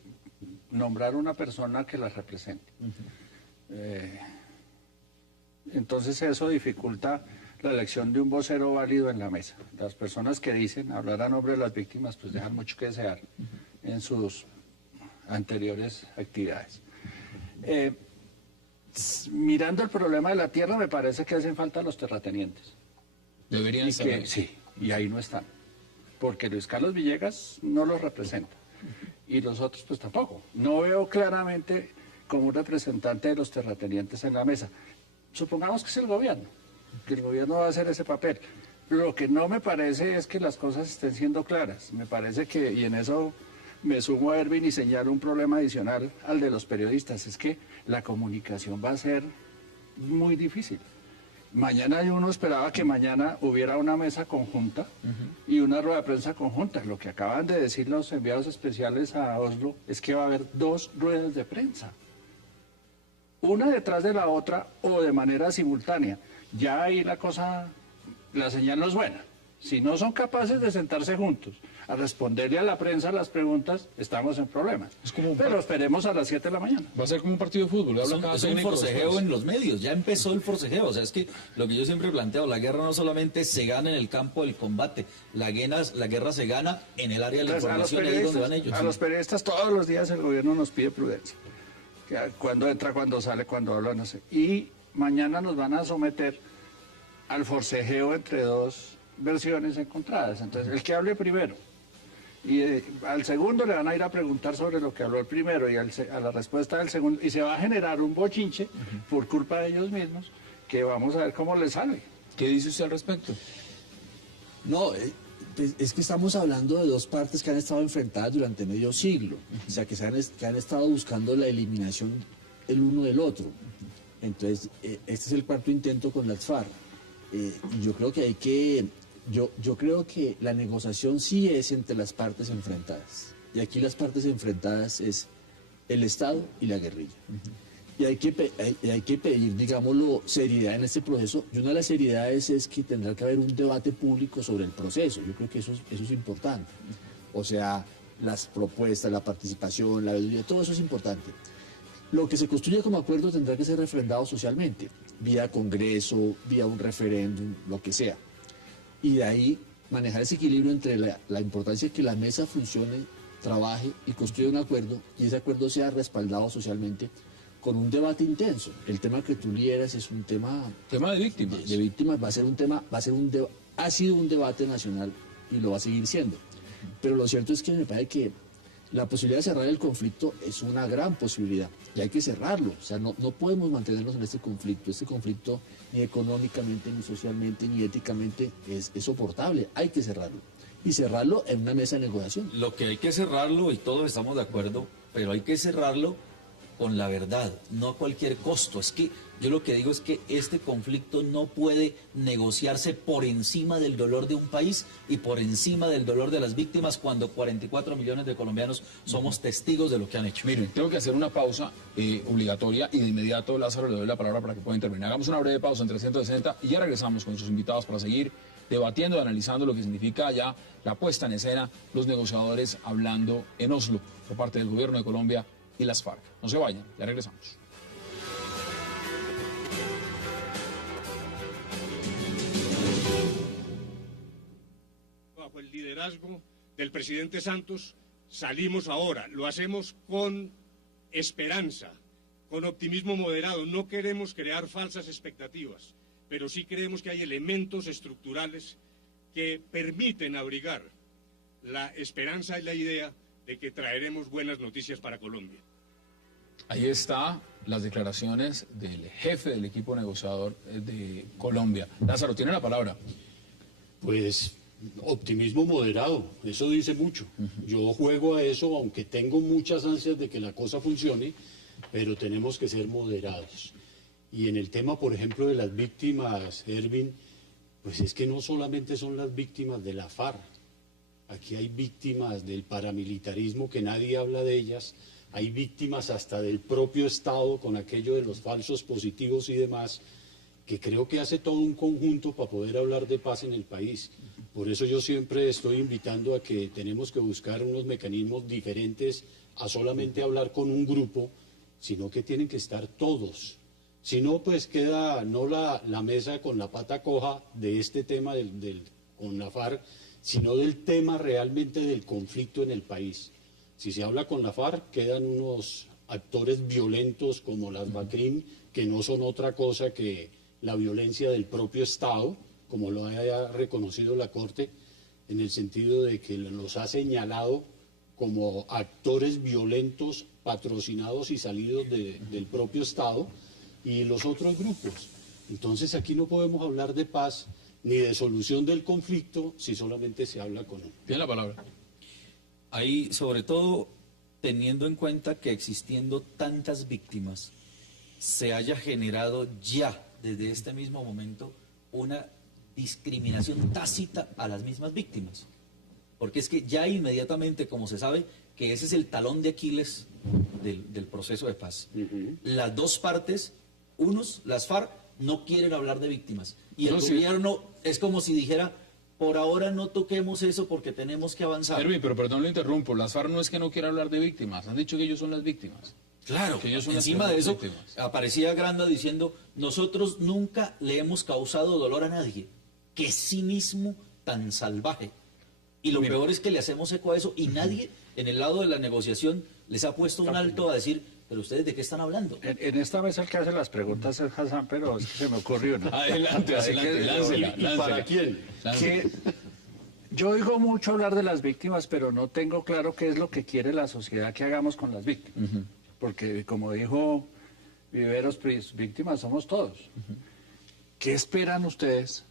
nombrar una persona que las represente. Entonces eso dificulta la elección de un vocero válido en la mesa. Las personas que dicen hablar a nombre de las víctimas pues dejan mucho que desear en sus anteriores actividades. Mirando el problema de la tierra, me parece que hacen falta los terratenientes. Deberían Y estar que, ahí. sí, y ahí no están. Porque Luis Carlos Villegas no los representa. Y los otros pues tampoco. No veo claramente como un representante de los terratenientes en la mesa. Supongamos que es el gobierno, que el gobierno va a hacer ese papel. Lo que no me parece es que las cosas estén siendo claras. Me parece que, y en eso me sumo a Erwin y señalo un problema adicional al de los periodistas, es que la comunicación va a ser muy difícil. Mañana uno esperaba que mañana hubiera una mesa conjunta y una rueda de prensa conjunta. Lo que acaban de decir los enviados especiales a Oslo es que va a haber 2 ruedas de prensa. Una detrás de la otra o de manera simultánea. Ya ahí la cosa, la señal no es buena. Si no son capaces de sentarse juntos a responderle a la prensa las preguntas, estamos en problemas. Pero esperemos a las 7 de la mañana. Va a ser como un partido de fútbol. Es Habla un, cada es un técnico forcejeo después. en los medios, ya empezó el forcejeo. O sea, es que lo que yo siempre he planteado, la guerra no solamente se gana en el campo del combate, la guerra se gana en el área de la Entonces, información, ahí es donde van ellos. a los periodistas todos los días el gobierno nos pide prudencia. Que cuando entra, cuando sale, cuando habla, no sé. Y mañana nos van a someter al forcejeo entre 2 versiones encontradas. Entonces, el que hable primero. Y al segundo le van a ir a preguntar sobre lo que habló el primero y a la respuesta del segundo. Y se va a generar un bochinche por culpa de ellos mismos que vamos a ver cómo les sale. ¿Qué dice usted al respecto? No, es que estamos hablando de 2 partes que han estado enfrentadas durante medio siglo, o sea, que han estado buscando la eliminación el uno del otro. Entonces, este es el 4º intento con las FARC. Y yo creo que hay que, yo creo que la negociación sí es entre las partes enfrentadas. Y aquí las partes enfrentadas es el Estado y la guerrilla. Y hay que pedir, digámoslo, seriedad en este proceso. Y una de las seriedades es que tendrá que haber un debate público sobre el proceso. Yo creo que eso es importante. O sea, las propuestas, la participación, la veeduría, todo eso es importante. Lo que se construye como acuerdo tendrá que ser refrendado socialmente, vía congreso, vía un referéndum, lo que sea. Y de ahí manejar ese equilibrio entre la importancia de que la mesa funcione, trabaje y construya un acuerdo, y ese acuerdo sea respaldado socialmente con un debate intenso. El tema que tú lideras es un tema Tema de víctimas. de víctimas, ha sido un debate nacional y lo va a seguir siendo. Pero lo cierto es que me parece que la posibilidad de cerrar el conflicto es una gran posibilidad y hay que cerrarlo. O sea, no podemos mantenernos en este conflicto. Este conflicto ni económicamente, ni socialmente, ni éticamente es soportable. Hay que cerrarlo. y cerrarlo en una mesa de negociación. Lo que hay que cerrarlo, y todos estamos de acuerdo, pero hay que cerrarlo con la verdad, no a cualquier costo. Es que yo lo que digo es que este conflicto no puede negociarse por encima del dolor de un país y por encima del dolor de las víctimas cuando 44 millones de colombianos somos testigos de lo que han hecho. Miren, tengo que hacer una pausa obligatoria y de inmediato, Lázaro, le doy la palabra para que pueda intervenir. Hagamos una breve pausa en 360 y ya regresamos con sus invitados para seguir debatiendo y analizando lo que significa ya la puesta en escena, los negociadores hablando en Oslo por parte del gobierno de Colombia y las FARC. No se vayan, ya regresamos. Bajo el liderazgo del presidente Santos salimos ahora, lo hacemos con esperanza, con optimismo moderado. No queremos crear falsas expectativas, pero sí creemos que hay elementos estructurales que permiten abrigar la esperanza y la idea de que traeremos buenas noticias para Colombia. Ahí está las declaraciones del jefe del equipo negociador de Colombia. Lázaro, tiene la palabra. Pues optimismo moderado, eso dice mucho. Yo juego a eso, aunque tengo muchas ansias de que la cosa funcione, pero tenemos que ser moderados. Y en el tema, por ejemplo, de las víctimas, Erwin, pues es que no solamente son las víctimas de la FARC, aquí hay víctimas del paramilitarismo que nadie habla de ellas, hay víctimas hasta del propio Estado con aquello de los falsos positivos y demás, que creo que hace todo un conjunto para poder hablar de paz en el país. Por eso yo siempre estoy invitando a que tenemos que buscar unos mecanismos diferentes a solamente hablar con un grupo, sino que tienen que estar todos. Si no, pues queda no la mesa con la pata coja de este tema con la FARC, sino del tema realmente del conflicto en el país. Si se habla con la FARC, quedan unos actores violentos como las BACRIM, que no son otra cosa que la violencia del propio Estado, como lo haya reconocido la Corte, en el sentido de que los ha señalado como actores violentos patrocinados y salidos del propio Estado, y los otros grupos. Entonces aquí no podemos hablar de paz ni de solución del conflicto si solamente se habla con uno. Tiene la palabra. Ahí, sobre todo, teniendo en cuenta que existiendo tantas víctimas, se haya generado ya, desde este mismo momento, una discriminación tácita a las mismas víctimas. Porque es que ya inmediatamente, como se sabe, que ese es el talón de Aquiles del proceso de paz. Las dos partes, las FARC, no quieren hablar de víctimas. Y el gobierno es como si dijera, por ahora no toquemos eso porque tenemos que avanzar. Erwin, pero perdón, lo interrumpo. Las FARC no es que no quieran hablar de víctimas. Han dicho que ellos son las víctimas. Claro, que ellos son encima de eso víctimas. aparecía Granda diciendo, nosotros nunca le hemos causado dolor a nadie. Qué cinismo tan salvaje. Y lo peor es que le hacemos eco a eso y nadie en el lado de la negociación les ha puesto un alto a decir, pero ustedes de qué están hablando. En esta mesa el que hace las preguntas es Hassan, pero es que se me ocurrió una. Adelante, láncela. ¿Y para quién? Que yo oigo mucho hablar de las víctimas, pero no tengo claro qué es lo que quiere la sociedad que hagamos con las víctimas. Porque como dijo Viveros, pues, víctimas somos todos. ¿Qué esperan ustedes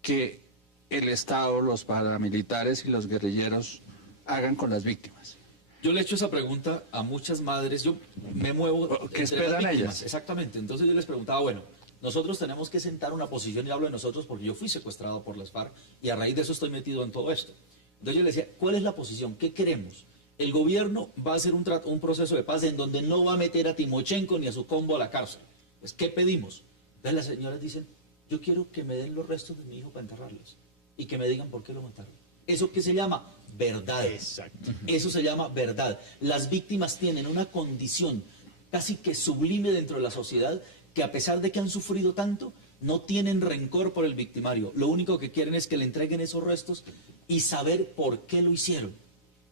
que el Estado, los paramilitares y los guerrilleros hagan con las víctimas? Yo le he hecho esa pregunta a muchas madres, yo me muevo... ¿Qué esperan ellas? Exactamente, entonces yo les preguntaba, bueno, nosotros tenemos que sentar una posición, y hablo de nosotros porque yo fui secuestrado por las FARC y a raíz de eso estoy metido en todo esto. Entonces yo les decía, ¿cuál es la posición? ¿Qué queremos? El gobierno va a hacer un proceso de paz en donde no va a meter a Timochenko ni a su combo a la cárcel. Pues, ¿qué pedimos? Entonces las señoras dicen, yo quiero que me den los restos de mi hijo para enterrarlos y que me digan por qué lo mataron. ¿Eso qué se llama? Verdad. Exacto. Eso se llama verdad. Las víctimas tienen una condición casi que sublime dentro de la sociedad que a pesar de que han sufrido tanto, no tienen rencor por el victimario. Lo único que quieren es que le entreguen esos restos y saber por qué lo hicieron.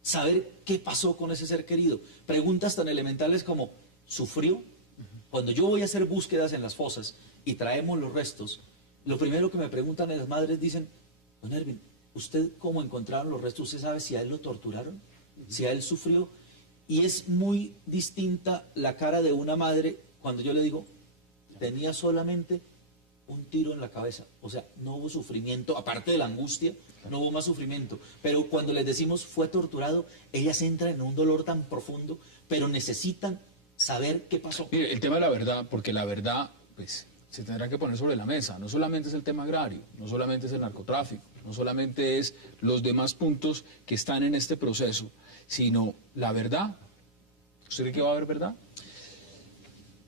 Saber qué pasó con ese ser querido. Preguntas tan elementales como, ¿sufrió? Cuando yo voy a hacer búsquedas en las fosas y traemos los restos, lo primero que me preguntan las madres dicen, don Erwin, ¿usted cómo encontraron los restos? ¿Usted sabe si a él lo torturaron? ¿Si a él sufrió? Y es muy distinta la cara de una madre cuando yo le digo, tenía solamente un tiro en la cabeza. O sea, no hubo sufrimiento, aparte de la angustia, no hubo más sufrimiento. Pero cuando les decimos fue torturado, ellas entran en un dolor tan profundo, pero necesitan saber qué pasó. Mire, el tema de la verdad, porque la verdad, pues, se tendrá que poner sobre la mesa. No solamente es el tema agrario, no solamente es el narcotráfico, no solamente es los demás puntos que están en este proceso, sino la verdad. ¿Usted cree que va a haber verdad?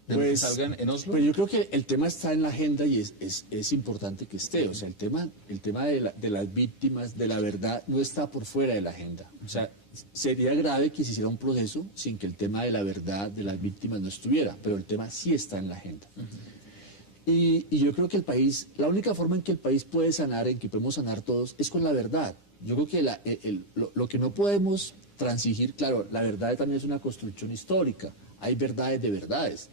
¿De lo que salgan en Oslo? Pues yo creo que el tema está en la agenda y es importante que esté. O sea, el tema de las víctimas, de la verdad, no está por fuera de la agenda. O sea, sería grave que se hiciera un proceso sin que el tema de la verdad de las víctimas no estuviera, pero el tema sí está en la agenda. Y yo creo que el país, la única forma en que el país puede sanar, en que podemos sanar todos, es con la verdad. Yo creo que lo que no podemos transigir, claro, la verdad también es una construcción histórica. Hay verdades de verdades.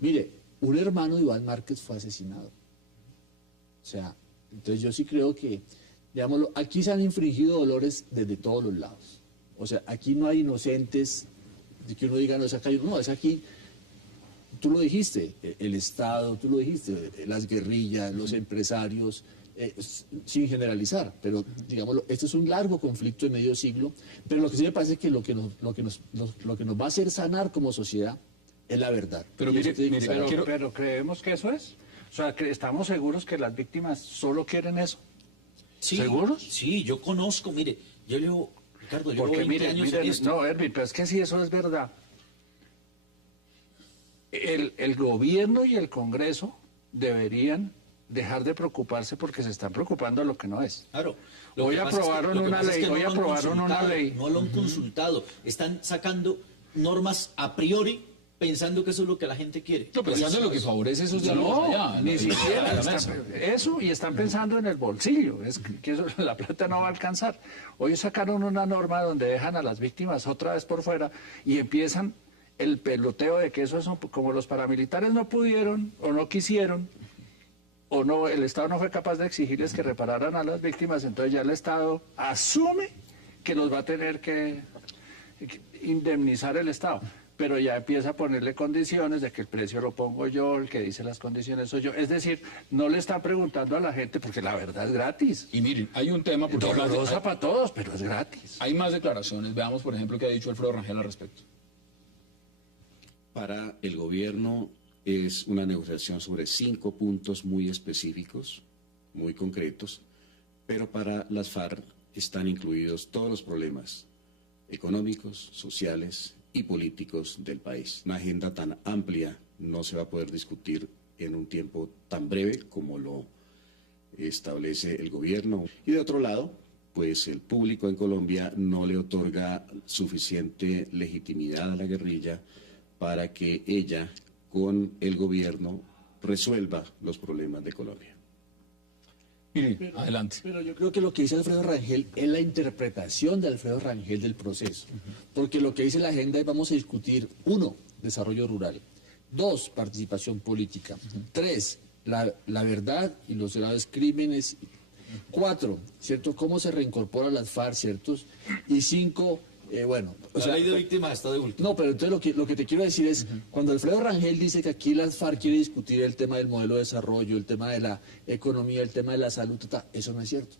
Mire, un hermano de Iván Márquez fue asesinado. O sea, entonces yo sí creo que, digámoslo, aquí se han infringido dolores desde todos los lados. O sea, aquí no hay inocentes de que uno diga, no, es acá, no, es aquí. Tú lo dijiste, el Estado, tú lo dijiste, las guerrillas, los empresarios, sin generalizar, pero digámoslo, esto es un largo conflicto de medio siglo, pero lo que sí me parece que lo que nos va a hacer sanar como sociedad es la verdad. Pero pero creemos que eso es. O sea, que estamos seguros que las víctimas solo quieren eso. Sí, ¿Seguros? Sí, yo conozco, mire, yo llevo, Ricardo, yo Porque llevo 20 años en esto. no, Erwin, pero es que si eso es verdad, el gobierno y el Congreso deberían dejar de preocuparse porque se están preocupando de lo que no es. Claro. Hoy aprobaron una ley. No lo han consultado. Están sacando normas a priori pensando que eso es lo que la gente quiere. No, pensando en lo que favorece esos diálogos allá. Ni siquiera. Eso, y están pensando en el bolsillo. Es que eso, la plata no va a alcanzar. Hoy sacaron una norma donde dejan a las víctimas otra vez por fuera y empiezan el peloteo de que eso son, como los paramilitares no pudieron o no quisieron, o no, el Estado no fue capaz de exigirles que repararan a las víctimas, entonces ya el Estado asume que los va a tener que indemnizar el Estado, pero ya empieza a ponerle condiciones de que el precio lo pongo yo, el que dice las condiciones soy yo. Es decir, no le están preguntando a la gente porque la verdad es gratis. Y miren, hay un tema... porque dolorosa para todos, pero es gratis. Hay más declaraciones. Veamos, por ejemplo, qué ha dicho Alfredo Rangel al respecto. Para el gobierno es una negociación sobre 5 puntos muy específicos, muy concretos, pero para las FARC están incluidos todos los problemas económicos, sociales y políticos del país. Una agenda tan amplia no se va a poder discutir en un tiempo tan breve como lo establece el gobierno. Y de otro lado, pues el público en Colombia no le otorga suficiente legitimidad a la guerrilla para que ella, con el gobierno, resuelva los problemas de Colombia. Mire, adelante. Pero yo creo que lo que dice Alfredo Rangel es la interpretación de Alfredo Rangel del proceso. Porque lo que dice la agenda es vamos a discutir, 1, desarrollo rural, 2, participación política, 3, la verdad y los graves crímenes, 4, ¿cierto? Cómo se reincorporan las FARC, ¿ciertos? Y 5... bueno, la ley de víctimas está de último. No, pero entonces lo que te quiero decir es, cuando Alfredo Rangel dice que aquí las FARC quiere discutir el tema del modelo de desarrollo, el tema de la economía, el tema de la salud, eso no es cierto.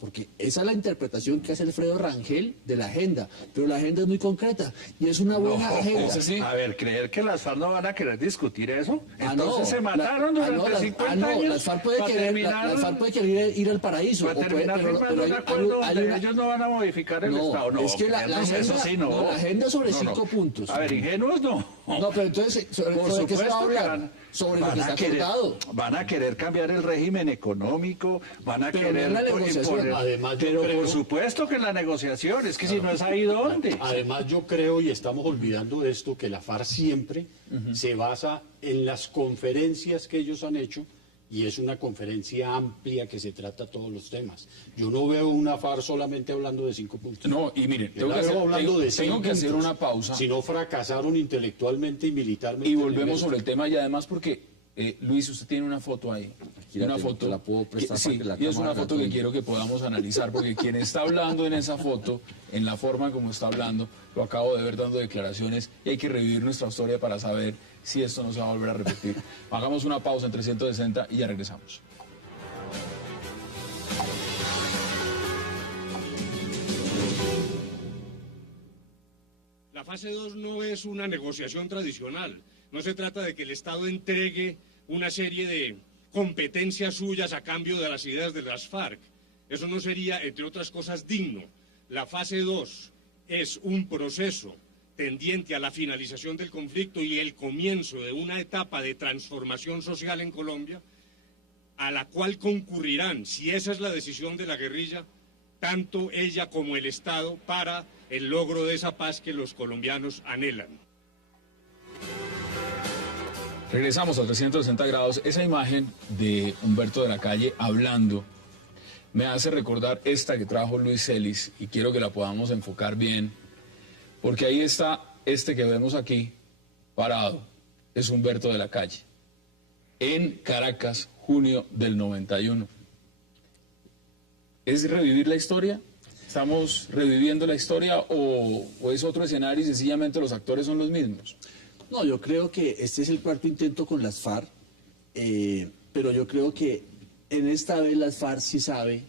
Porque esa es la interpretación que hace Alfredo Rangel de la agenda, pero la agenda es muy concreta y es una buena agenda. Sí. A ver, creer que las FARC no van a querer discutir eso, entonces se mataron durante 50 años. Las FARC puede querer ir al paraíso. Para terminar firmando un acuerdo donde ellos no van a modificar el Estado. No, es que la agenda sobre 5 puntos. A ver, ingenuos no. No, pero entonces, ¿sobre qué se va a hablar? Sobre lo que está acordado. Van a querer cambiar el régimen económico, van a querer... Además, pero por supuesto que en la negociación, es que si no es ahí, ¿dónde? Además, yo creo, y estamos olvidando esto, que la FARC siempre se basa en las conferencias que ellos han hecho, y es una conferencia amplia que se trata todos los temas. Yo no veo una FARC solamente hablando de 5 puntos. No, y miren, tengo que hacer una pausa. Si no fracasaron intelectualmente y militarmente. Y volvemos sobre el tema, y además porque, Luis, usted tiene una foto ahí. Una foto, la puedo prestar sí, y es una foto que quiero que podamos analizar, porque quien está hablando en esa foto, en la forma como está hablando, lo acabo de ver dando declaraciones, y hay que revivir nuestra historia para saber si esto no se va a volver a repetir. Hagamos una pausa en 360 y ya regresamos. La fase 2 no es una negociación tradicional. No se trata de que el Estado entregue una serie de competencias suyas a cambio de las ideas de las FARC. Eso no sería, entre otras cosas, digno. La fase 2 es un proceso tendiente a la finalización del conflicto y el comienzo de una etapa de transformación social en Colombia, a la cual concurrirán, si esa es la decisión de la guerrilla, tanto ella como el Estado para el logro de esa paz que los colombianos anhelan. Regresamos a 360 grados. Esa imagen de Humberto de la Calle hablando me hace recordar esta que trajo Luis Celis y quiero que la podamos enfocar bien, porque ahí está este que vemos aquí parado, es Humberto de la Calle, en Caracas, junio del 91. ¿Es revivir la historia? ¿Estamos reviviendo la historia o es otro escenario y sencillamente los actores son los mismos? No, yo creo que este es el cuarto intento con las FARC, pero yo creo que en esta vez las FARC sí sabe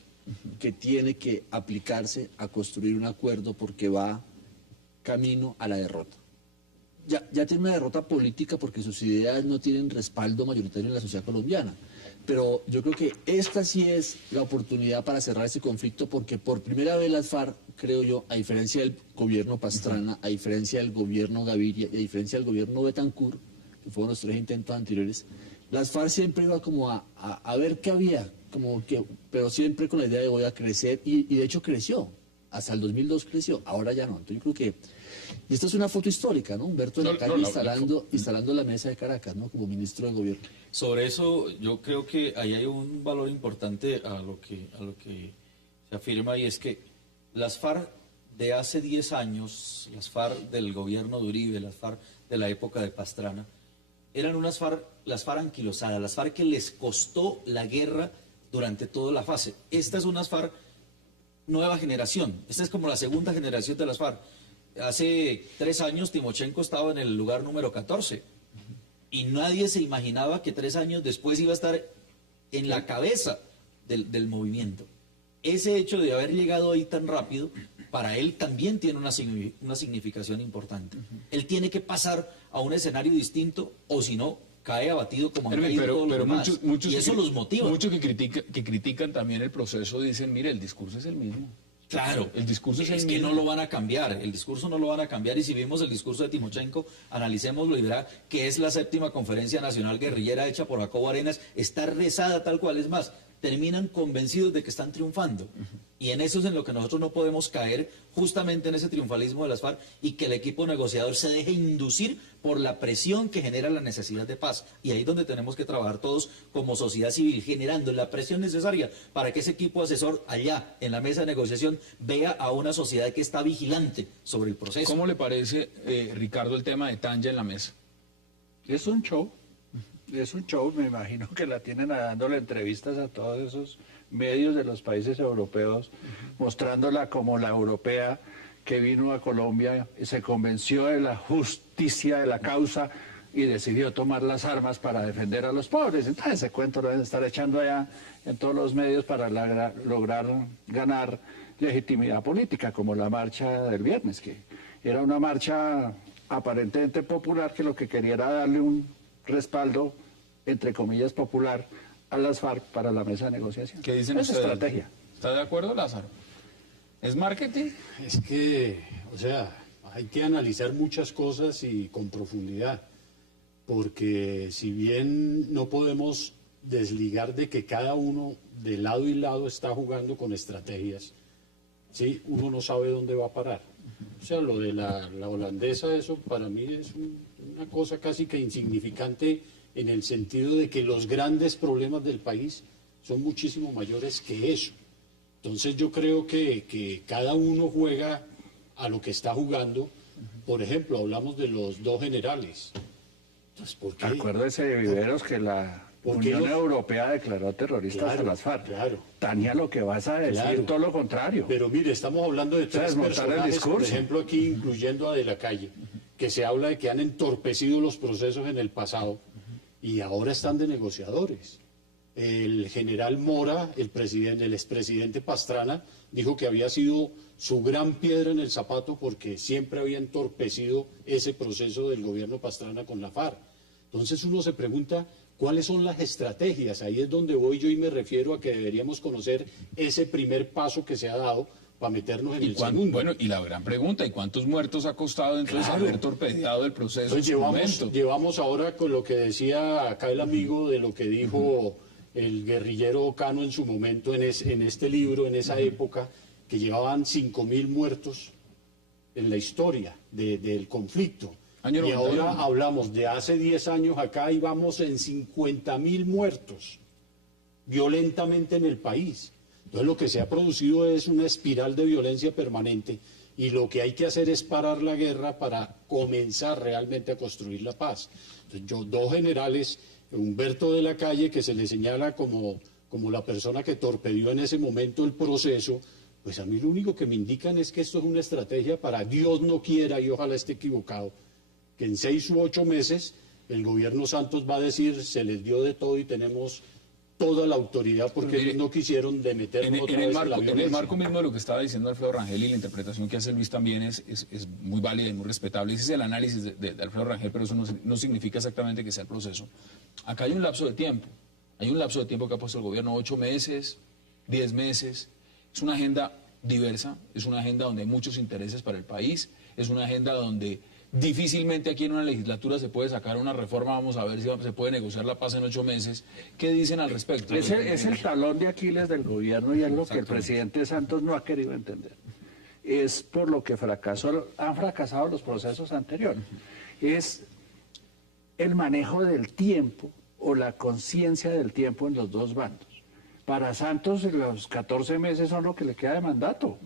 que tiene que aplicarse a construir un acuerdo porque va camino a la derrota. Ya tiene una derrota política porque sus ideas no tienen respaldo mayoritario en la sociedad colombiana. Pero yo creo que esta sí es la oportunidad para cerrar ese conflicto porque por primera vez las FARC, creo yo, a diferencia del gobierno Pastrana, a diferencia del gobierno Gaviria y a diferencia del gobierno Betancourt, que fueron los 3 intentos anteriores, las FARC siempre iba como a ver qué había, pero siempre con la idea de voy a crecer y de hecho creció. Hasta el 2002 creció, ahora ya no. Entonces yo creo que... Y esta es una foto histórica, ¿no? Humberto de la Calle instalando la mesa de Caracas, ¿no? Como ministro de gobierno. Sobre eso, yo creo que ahí hay un valor importante a lo que se afirma, y es que las FARC de hace 10 años, las FARC del gobierno de Uribe, las FARC de la época de Pastrana, eran las FARC anquilosadas, las FARC que les costó la guerra durante toda la fase. Esta es unas FARC nueva generación, esta es como la segunda generación de las FARC. Hace 3 años Timochenko estaba en el lugar número 14 y nadie se imaginaba que 3 años después iba a estar en la cabeza del movimiento. Ese hecho de haber llegado ahí tan rápido, para él también tiene una significación importante. Él tiene que pasar a un escenario distinto o si no, cae abatido como han caído todos los demás. Muchos y eso los motiva. Muchos que critican también el proceso dicen, mire, el discurso es el mismo. Claro, el discurso es que no lo van a cambiar, el discurso no lo van a cambiar, y si vimos el discurso de Timochenko, analicémoslo y verá que es la 7ª Conferencia Nacional Guerrillera hecha por Jacobo Arenas, está rezada tal cual, es más, terminan convencidos de que están triunfando. Y en eso es en lo que nosotros no podemos caer, justamente en ese triunfalismo de las FARC, y que el equipo negociador se deje inducir por la presión que genera la necesidad de paz. Y ahí es donde tenemos que trabajar todos como sociedad civil, generando la presión necesaria para que ese equipo asesor allá, en la mesa de negociación, vea a una sociedad que está vigilante sobre el proceso. ¿Cómo le parece, Ricardo, el tema de Tanya en la mesa? Es un show. Es un show, me imagino que la tienen dándole entrevistas a todos esos medios de los países europeos, mostrándola como la europea que vino a Colombia, se convenció de la justicia de la causa y decidió tomar las armas para defender a los pobres. Entonces ese cuento lo deben estar echando allá en todos los medios para lograr ganar legitimidad política, como la marcha del viernes, que era una marcha aparentemente popular que lo que quería era darle un respaldo, entre comillas, popular a las FARC para la mesa de negociación. ¿Qué dicen ustedes? Estrategia. ¿Está de acuerdo, Lázaro? ¿Es marketing? Es que, o sea, hay que analizar muchas cosas y con profundidad, porque si bien no podemos desligar de que cada uno de lado y lado está jugando con estrategias, ¿sí? Uno no sabe dónde va a parar. O sea, lo de la holandesa, eso para mí es una cosa casi que insignificante en el sentido de que los grandes problemas del país son muchísimo mayores que eso. Entonces yo creo que cada uno juega a lo que está jugando. Por ejemplo, hablamos de los 2 generales. Entonces, ¿por qué? Acuérdese de Viveros que la Unión Europea declaró terroristas a las FARC. Claro. Tania, lo que vas a decir, todo lo contrario. Pero mire, estamos hablando de 3 personajes, por ejemplo, aquí incluyendo a De la Calle, que se habla de que han entorpecido los procesos en el pasado y ahora están de negociadores. El general Mora, el expresidente Pastrana, dijo que había sido su gran piedra en el zapato porque siempre había entorpecido ese proceso del gobierno Pastrana con la FARC. Entonces uno se pregunta cuáles son las estrategias. Ahí es donde voy yo y me refiero a que deberíamos conocer ese primer paso que se ha dado para meternos en el segundo. Bueno, y la gran pregunta, ¿y cuántos muertos ha costado entonces haber torpedeado el proceso en su momento? Llevamos ahora con lo que decía acá el amigo de lo que dijo el guerrillero Cano en su momento en este libro, en esa época, que llevaban 5.000 muertos en la historia del conflicto. Y ahora hablamos de hace 10 años acá y vamos en 50.000 muertos violentamente en el país. Entonces lo que se ha producido es una espiral de violencia permanente y lo que hay que hacer es parar la guerra para comenzar realmente a construir la paz. Entonces, dos generales, Humberto de la Calle, que se le señala como la persona que torpedió en ese momento el proceso, pues a mí lo único que me indican es que esto es una estrategia para Dios no quiera, y ojalá esté equivocado, que en 6 u 8 meses el gobierno Santos va a decir se les dio de todo y tenemos toda la autoridad porque ellos no quisieron de meternos otra vez en la violencia. En el marco mismo de lo que estaba diciendo Alfredo Rangel y la interpretación que hace Luis también es muy válida y muy respetable. Ese es el análisis de Alfredo Rangel, pero eso no significa exactamente que sea el proceso. Acá hay un lapso de tiempo. Hay un lapso de tiempo que ha puesto el gobierno, 8 meses, 10 meses. Es una agenda diversa, es una agenda donde hay muchos intereses para el país, es una agenda donde difícilmente aquí en una legislatura se puede sacar una reforma. Vamos a ver si se puede negociar la paz en 8 meses. ¿Qué dicen al respecto? Es el talón de Aquiles del gobierno y es lo que el presidente Santos no ha querido entender. Es por lo que han fracasado los procesos anteriores. Es el manejo del tiempo o la conciencia del tiempo en los dos bandos. Para Santos los 14 meses son lo que le queda de mandato.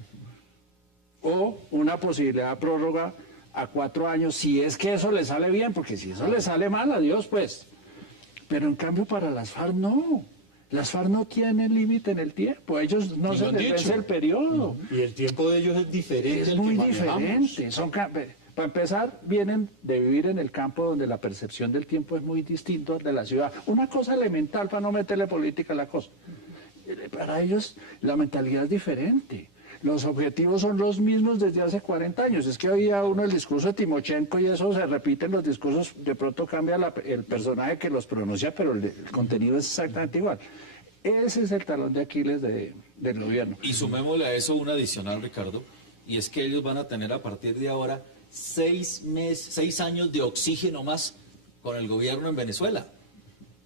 O una posibilidad de prórroga a 4 años, si es que eso le sale bien, porque si eso le sale mal, adiós pues. Pero en cambio para las FARC no. Las FARC no tienen límite en el tiempo, ellos no se les vence el periodo. Y el tiempo de ellos es diferente. Es muy diferente. Para empezar, vienen de vivir en el campo donde la percepción del tiempo es muy distinta de la ciudad. Una cosa elemental para no meterle política a la cosa. Para ellos la mentalidad es diferente. Los objetivos son los mismos desde hace 40 años. Es que había el discurso de Timochenko y eso se repite en los discursos, de pronto cambia el personaje que los pronuncia, pero el contenido es exactamente igual. Ese es el talón de Aquiles del gobierno. Y sumémosle a eso un adicional, Ricardo, y es que ellos van a tener a partir de ahora 6 años de oxígeno más con el gobierno en Venezuela.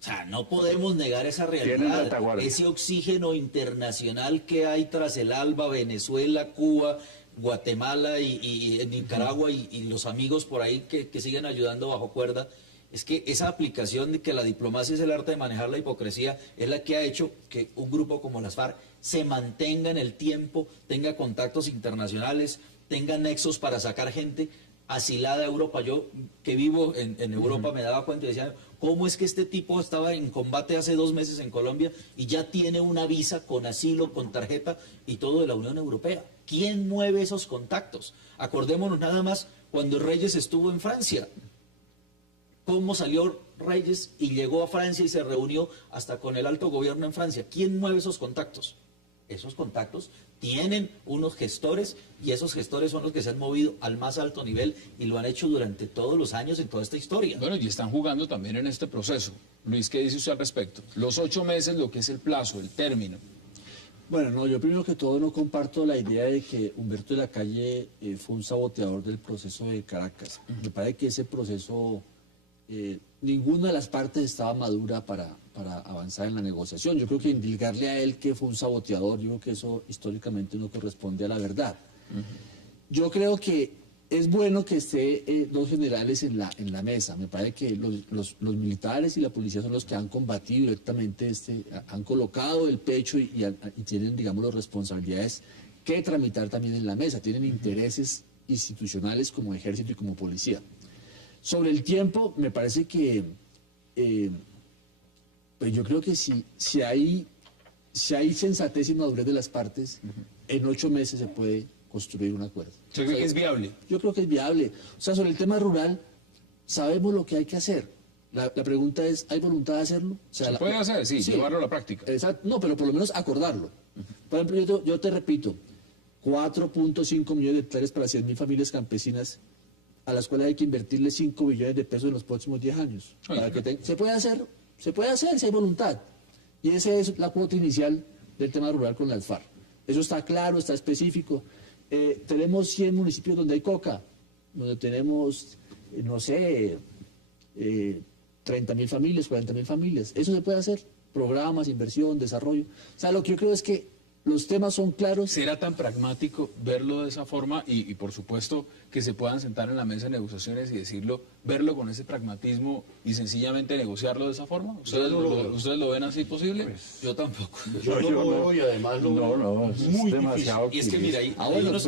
O sea, no podemos negar esa realidad, ese oxígeno internacional que hay tras el ALBA, Venezuela, Cuba, Guatemala y Nicaragua y los amigos por ahí que siguen ayudando bajo cuerda. Es que esa aplicación de que la diplomacia es el arte de manejar la hipocresía es la que ha hecho que un grupo como las FARC se mantenga en el tiempo, tenga contactos internacionales, tenga nexos para sacar gente asilada a Europa. Yo que vivo en Europa me daba cuenta y decía, ¿cómo es que este tipo estaba en combate hace 2 meses en Colombia y ya tiene una visa con asilo, con tarjeta y todo de la Unión Europea? ¿Quién mueve esos contactos? Acordémonos nada más cuando Reyes estuvo en Francia. ¿Cómo salió Reyes y llegó a Francia y se reunió hasta con el alto gobierno en Francia? ¿Quién mueve esos contactos? Esos contactos tienen unos gestores y esos gestores son los que se han movido al más alto nivel y lo han hecho durante todos los años en toda esta historia. Bueno, y están jugando también en este proceso. Luis, ¿qué dice usted al respecto? Los 8 meses, lo que es el plazo, el término. Bueno, no, yo primero que todo no comparto la idea de que Humberto de la Calle fue un saboteador del proceso de Caracas. Me parece que ese proceso, ninguna de las partes estaba madura para avanzar en la negociación. Yo creo que indilgarle a él que fue un saboteador, yo creo que eso históricamente no corresponde a la verdad. Yo creo que es bueno que esté 2 generales en la mesa. Me parece que los militares y la policía son los que han combatido directamente, han colocado el pecho y tienen, digamos, las responsabilidades que tramitar también en la mesa. Tienen intereses institucionales como ejército y como policía. Sobre el tiempo, me parece que pues yo creo que si hay sensatez y madurez de las partes, en 8 meses se puede construir un acuerdo. ¿Usted cree que es viable? Yo creo que es viable. O sea, sobre el tema rural, sabemos lo que hay que hacer. La pregunta es, ¿hay voluntad de hacerlo? O sea, Se puede hacer, sí, llevarlo a la práctica. Exacto, no, pero por lo menos acordarlo. Por ejemplo, yo te repito, 4.5 millones de hectáreas para 100.000 familias campesinas, a las cuales hay que invertirle 5 billones de pesos en los próximos 10 años. Se puede hacer si hay voluntad. Y esa es la cuota inicial del tema rural con las FARC. Eso está claro, está específico. Tenemos 100 municipios donde hay coca, donde tenemos, no sé, 30.000 familias, 40.000 familias. Eso se puede hacer. Programas, inversión, desarrollo. O sea, lo que yo creo es que los temas son claros. ¿Será tan pragmático verlo de esa forma y por supuesto que se puedan sentar en la mesa de negociaciones y decirlo, verlo con ese pragmatismo y sencillamente negociarlo de esa forma? ¿Ustedes lo ven así posible? Pues, yo tampoco. Yo lo veo y además lo veo es muy demasiado difícil. Y es que mira,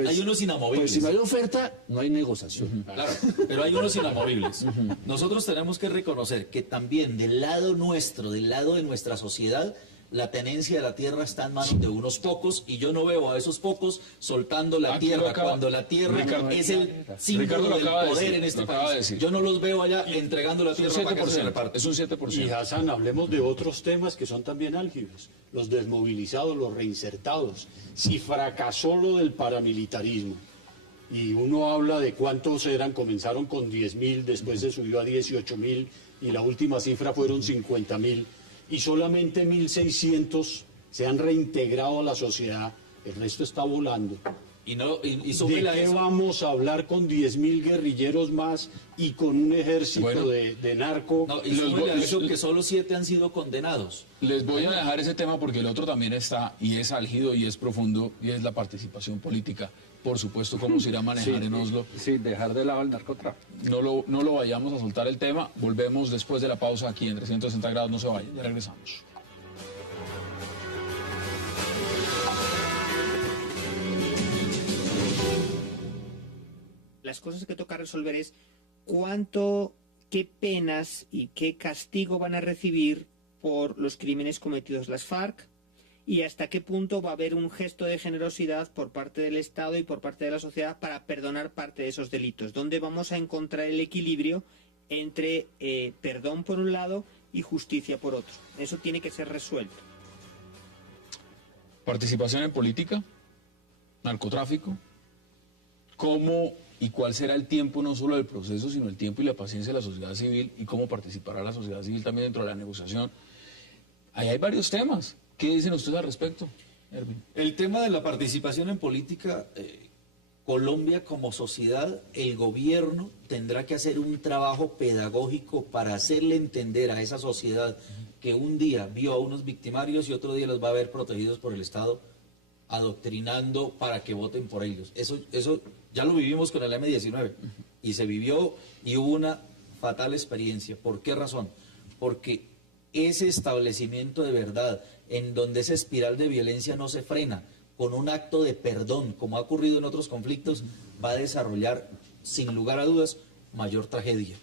hay unos inamovibles. Pues si no hay oferta, no hay negociación. Claro, pero hay unos inamovibles. Nosotros tenemos que reconocer que también del lado nuestro, del lado de nuestra sociedad, la tenencia de la tierra está en manos de unos pocos y yo no veo a esos pocos soltando la tierra cuando la tierra es el símbolo del poder en este país. Yo no los veo allá entregando la tierra para que se reparte. Es un 7%. Y Hassan, hablemos de otros temas que son también álgidos. Los desmovilizados, los reinsertados. Si fracasó lo del paramilitarismo y uno habla de cuántos eran, comenzaron con 10.000, después se subió a 18.000 y la última cifra fueron 50.000. Y solamente 1.600 se han reintegrado a la sociedad, el resto está volando. ¿De qué vamos a hablar con 10.000 guerrilleros más y con un ejército de narco? No, y súbele a eso que solo 7 han sido condenados. Les voy a dejar ese tema porque el otro también está, y es álgido y es profundo, y es la participación política. Por supuesto, cómo se irá a manejar en Oslo. Sí, dejar de lado el narcotráfico. No lo vayamos a soltar el tema. Volvemos después de la pausa aquí en 360 grados. No se vayan, ya regresamos. Las cosas que toca resolver es qué penas y qué castigo van a recibir por los crímenes cometidos las FARC y hasta qué punto va a haber un gesto de generosidad por parte del Estado y por parte de la sociedad para perdonar parte de esos delitos. ¿Dónde vamos a encontrar el equilibrio entre perdón por un lado y justicia por otro? Eso tiene que ser resuelto. Participación en política, narcotráfico, cómo y cuál será el tiempo no solo del proceso, sino el tiempo y la paciencia de la sociedad civil y cómo participará la sociedad civil también dentro de la negociación. Ahí hay varios temas. ¿Qué dicen ustedes al respecto, Erwin? El tema de la participación en política, Colombia como sociedad, el gobierno tendrá que hacer un trabajo pedagógico para hacerle entender a esa sociedad que un día vio a unos victimarios y otro día los va a ver protegidos por el Estado, adoctrinando para que voten por ellos. Eso ya lo vivimos con el M-19 y se vivió y hubo una fatal experiencia. ¿Por qué razón? Porque ese establecimiento de verdad, en donde esa espiral de violencia no se frena con un acto de perdón, como ha ocurrido en otros conflictos, va a desarrollar, sin lugar a dudas, mayor tragedia.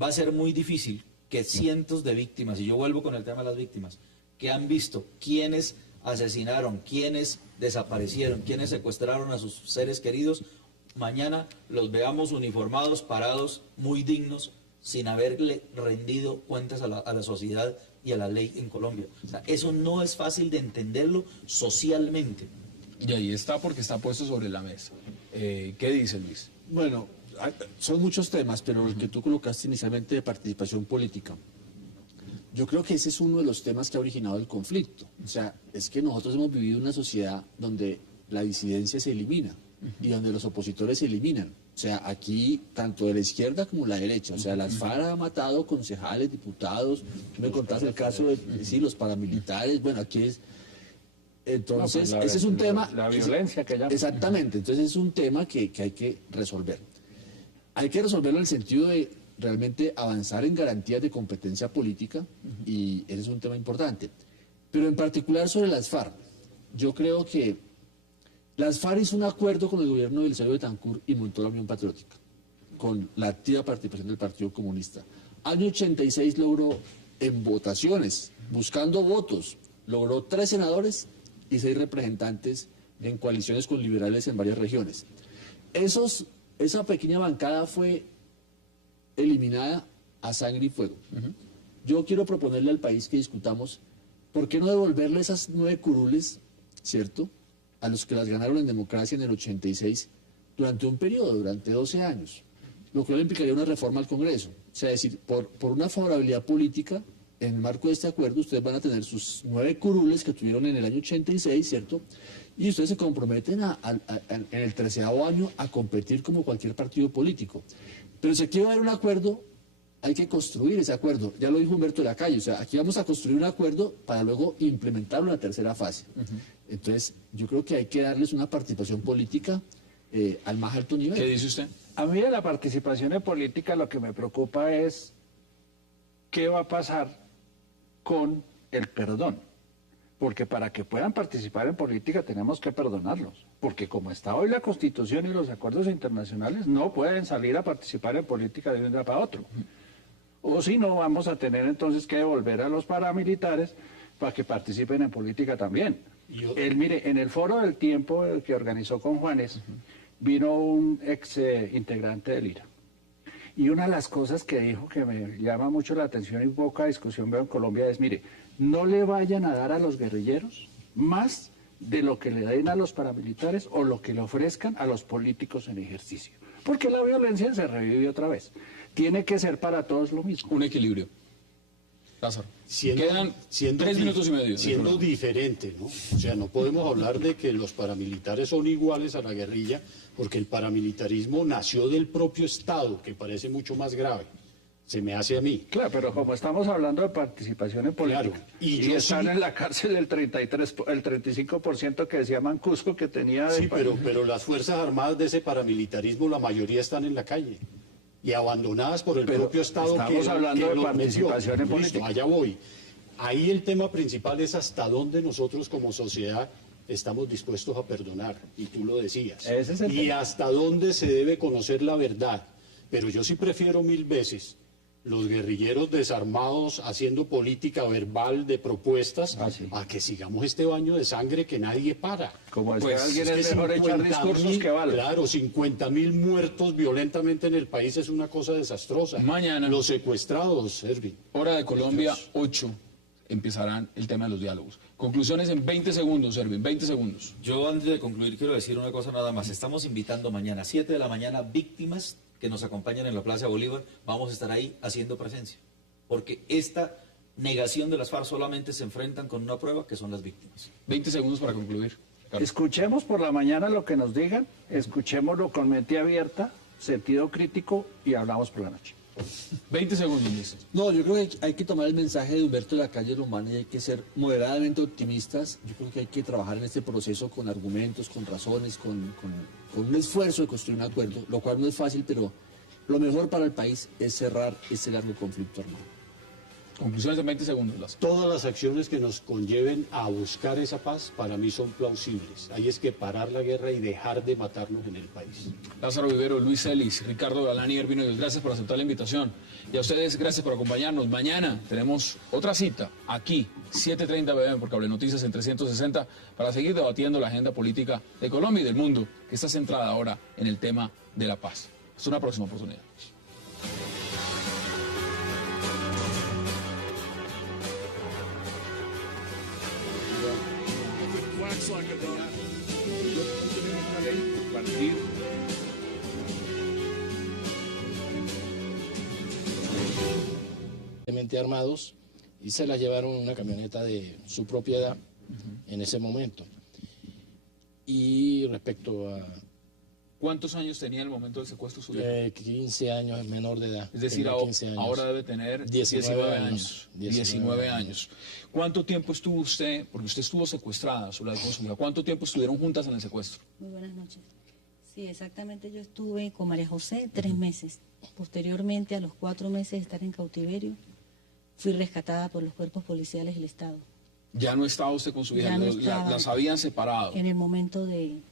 Va a ser muy difícil que cientos de víctimas, y yo vuelvo con el tema de las víctimas, que han visto quiénes asesinaron, quiénes desaparecieron, quiénes secuestraron a sus seres queridos, mañana los veamos uniformados, parados, muy dignos, sin haberle rendido cuentas a la sociedad y a la ley en Colombia. O sea, eso no es fácil de entenderlo socialmente. Y ahí está porque está puesto sobre la mesa. ¿Qué dice Luis? Bueno, son muchos temas, pero el que tú colocaste inicialmente de participación política, yo creo que ese es uno de los temas que ha originado el conflicto. O sea, es que nosotros hemos vivido una sociedad donde la disidencia se elimina y donde los opositores se eliminan. O sea, aquí, tanto de la izquierda como de la derecha. O sea, las FARC ha matado concejales, diputados. Tú me contaste el caso de sí, los paramilitares. Bueno, aquí es... Entonces, no, pues ese es un tema... La violencia que llaman. Exactamente. Entonces, es un tema que hay que resolver. Hay que resolverlo en el sentido de realmente avanzar en garantías de competencia política, y ese es un tema importante. Pero en particular sobre las FARC, yo creo que las FARC hizo un acuerdo con el gobierno de Elisario Betancur y montó la Unión Patriótica, con la activa participación del Partido Comunista. Año 86 logró en votaciones, buscando votos, logró 3 senadores y 6 representantes en coaliciones con liberales en varias regiones. Esa pequeña bancada fue eliminada a sangre y fuego. Yo quiero proponerle al país que discutamos, ¿por qué no devolverle esas 9 curules, ¿cierto?, a los que las ganaron en democracia en el 86 durante un periodo, durante 12 años, lo cual implicaría una reforma al Congreso. O sea, es decir, por una favorabilidad política, en el marco de este acuerdo, ustedes van a tener sus 9 curules que tuvieron en el año 86, ¿cierto?, y ustedes se comprometen en el 13º año a competir como cualquier partido político. Pero si aquí va a haber un acuerdo, hay que construir ese acuerdo. Ya lo dijo Humberto de la Calle, o sea, aquí vamos a construir un acuerdo para luego implementarlo en la tercera fase. Entonces, yo creo que hay que darles una participación política al más alto nivel. ¿Qué dice usted? A mí de la participación en política lo que me preocupa es qué va a pasar con el perdón. Porque para que puedan participar en política tenemos que perdonarlos. Porque como está hoy la Constitución y los acuerdos internacionales, no pueden salir a participar en política de un día para otro. O si no, vamos a tener entonces que devolver a los paramilitares para que participen en política también. Mire, en el Foro del Tiempo que organizó con Juanes, vino un ex integrante del IRA. Y una de las cosas que dijo que me llama mucho la atención y poca discusión veo en Colombia es, mire, no le vayan a dar a los guerrilleros más de lo que le den a los paramilitares o lo que le ofrezcan a los políticos en ejercicio. Porque la violencia se revive otra vez. Tiene que ser para todos lo mismo. Un equilibrio. Lázaro. Quedan 3 minutos y medio. Siendo diferente, ¿no? O sea, no podemos hablar de que los paramilitares son iguales a la guerrilla, porque el paramilitarismo nació del propio Estado, que parece mucho más grave. Se me hace a mí. Claro, pero como estamos hablando de participación en política, claro, y están en la cárcel el 35% que decía Mancuso que tenía... Sí, pero las Fuerzas Armadas de ese paramilitarismo, la mayoría están en la calle y abandonadas por el propio Estado. Estamos hablando de participación en política. Listo, allá voy. Ahí el tema principal es hasta dónde nosotros como sociedad estamos dispuestos a perdonar, y tú lo decías. Ese es el tema. Hasta dónde se debe conocer la verdad. Pero yo sí prefiero 1000 veces los guerrilleros desarmados haciendo política verbal de propuestas a que sigamos este baño de sangre que nadie para. Como decía alguien, es mejor echar discursos que balas. Claro, 50.000 muertos violentamente en el país es una cosa desastrosa. Mañana, los secuestrados, Servin. Hora de Colombia, 8, empezarán el tema de los diálogos. Conclusiones en 20 segundos, Servin, 20 segundos. Yo antes de concluir quiero decir una cosa nada más. Estamos invitando mañana a 7 de la mañana víctimas que nos acompañan en la Plaza Bolívar. Vamos a estar ahí haciendo presencia. Porque esta negación de las FARC solamente se enfrentan con una prueba, que son las víctimas. 20 segundos para concluir. Carlos. Escuchemos por la mañana lo que nos digan, escuchémoslo con mente abierta, sentido crítico y hablamos por la noche. 20 segundos, Luis. No, yo creo que hay que tomar el mensaje de Humberto de la Calle Lombana y hay que ser moderadamente optimistas. Yo creo que hay que trabajar en este proceso con argumentos, con razones, con un esfuerzo de construir un acuerdo, lo cual no es fácil, pero lo mejor para el país es cerrar este largo conflicto armado. Conclusiones en 20 segundos, Lázaro. Todas las acciones que nos conlleven a buscar esa paz, para mí son plausibles. Ahí es que parar la guerra y dejar de matarnos en el país. Lázaro Vivero, Luis Celis, Ricardo Galán y Ervin Hoyos, gracias por aceptar la invitación. Y a ustedes, gracias por acompañarnos. Mañana tenemos otra cita aquí, 7:30 p.m. por Cable Noticias en 360, para seguir debatiendo la agenda política de Colombia y del mundo, que está centrada ahora en el tema de la paz. Hasta una próxima oportunidad. Armados, y se la llevaron en una camioneta de su propiedad en ese momento. Y respecto a... ¿Cuántos años tenía el momento del secuestro suyo? 15 años, es menor de edad. Es decir, ahora debe tener 19 años. 19 años. ¿Cuánto tiempo estuvo usted, porque usted estuvo secuestrada, Soledad Consuela, cuánto tiempo estuvieron juntas en el secuestro? Muy buenas noches. Sí, exactamente, yo estuve con María José 3 meses. Posteriormente, a los 4 meses de estar en cautiverio, fui rescatada por los cuerpos policiales del Estado. ¿Ya no estaba usted con su hija? No ¿Las habían separado? En el momento del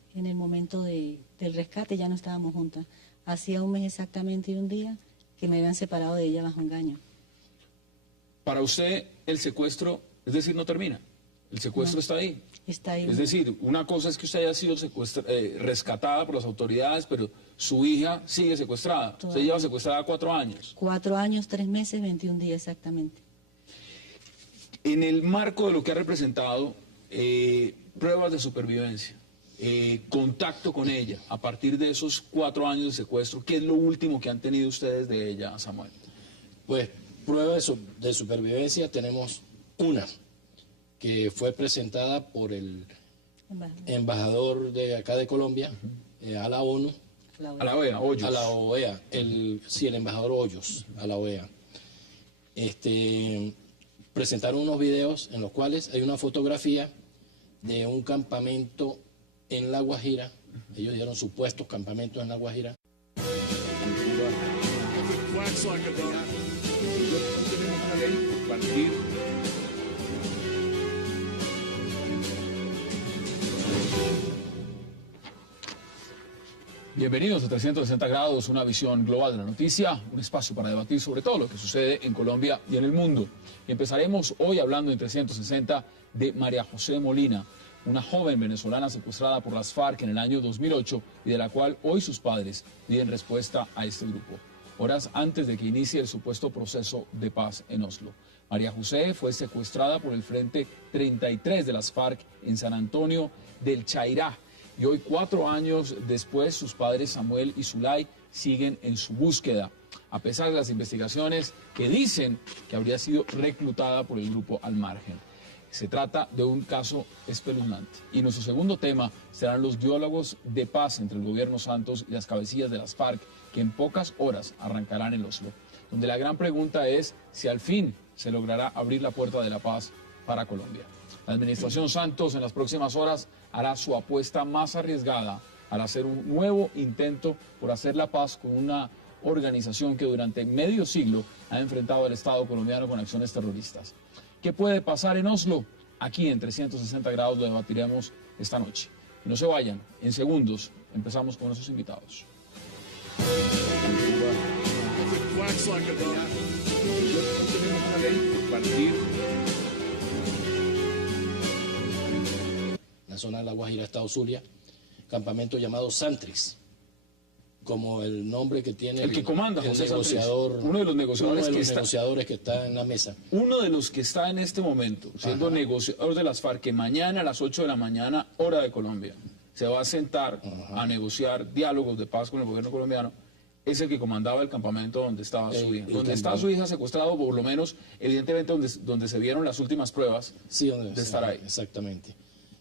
rescate ya no estábamos juntas. Hacía 1 mes exactamente y 1 día que me habían separado de ella bajo engaño. Para usted el secuestro, es decir, no termina. El secuestro está ahí. Está ahí. Es decir, una cosa es que usted haya sido rescatada por las autoridades, pero su hija sigue secuestrada. Se lleva secuestrada 4 años. 4 años, 3 meses, 21 días exactamente. En el marco de lo que ha representado, pruebas de supervivencia, contacto con ella, a partir de esos 4 años de secuestro, ¿qué es lo último que han tenido ustedes de ella, Samuel? Pues pruebas de supervivencia tenemos una, que fue presentada por el embajador de acá de Colombia, a la ONU. A la OEA, Hoyos. A la OEA, el embajador Hoyos, a la OEA. Presentaron unos videos en los cuales hay una fotografía de un campamento en La Guajira. Ellos dieron supuestos campamentos en La Guajira. Bienvenidos a 360 grados, una visión global de la noticia, un espacio para debatir sobre todo lo que sucede en Colombia y en el mundo. Y empezaremos hoy hablando en 360 de María José Molina, una joven venezolana secuestrada por las FARC en el año 2008 y de la cual hoy sus padres piden respuesta a este grupo, horas antes de que inicie el supuesto proceso de paz en Oslo. María José fue secuestrada por el Frente 33 de las FARC en San Antonio del Chairá. Y hoy, 4 años después, sus padres Samuel y Zulay siguen en su búsqueda, a pesar de las investigaciones que dicen que habría sido reclutada por el grupo Al Margen. Se trata de un caso espeluznante. Y nuestro segundo tema serán los diálogos de paz entre el gobierno Santos y las cabecillas de las FARC, que en pocas horas arrancarán en Oslo, donde la gran pregunta es si al fin se logrará abrir la puerta de la paz para Colombia. La administración Santos en las próximas horas hará su apuesta más arriesgada al hacer un nuevo intento por hacer la paz con una organización que durante medio siglo ha enfrentado al Estado colombiano con acciones terroristas. ¿Qué puede pasar en Oslo? Aquí en 360 grados lo debatiremos esta noche. Y no se vayan, en segundos empezamos con nuestros invitados. La zona de La Guajira está Zulia, campamento llamado Santrix, como el nombre que tiene el que comanda el José negociador, Santrix, uno de los negociadores que está en la mesa. Uno de los que está en este momento siendo negociador de las FARC, que mañana a las 8 de la mañana, hora de Colombia, se va a sentar a negociar diálogos de paz con el gobierno colombiano, es el que comandaba el campamento donde estaba su hija. Donde está su hija secuestrado, por lo menos, evidentemente, donde se vieron las últimas pruebas de estar ahí. Exactamente.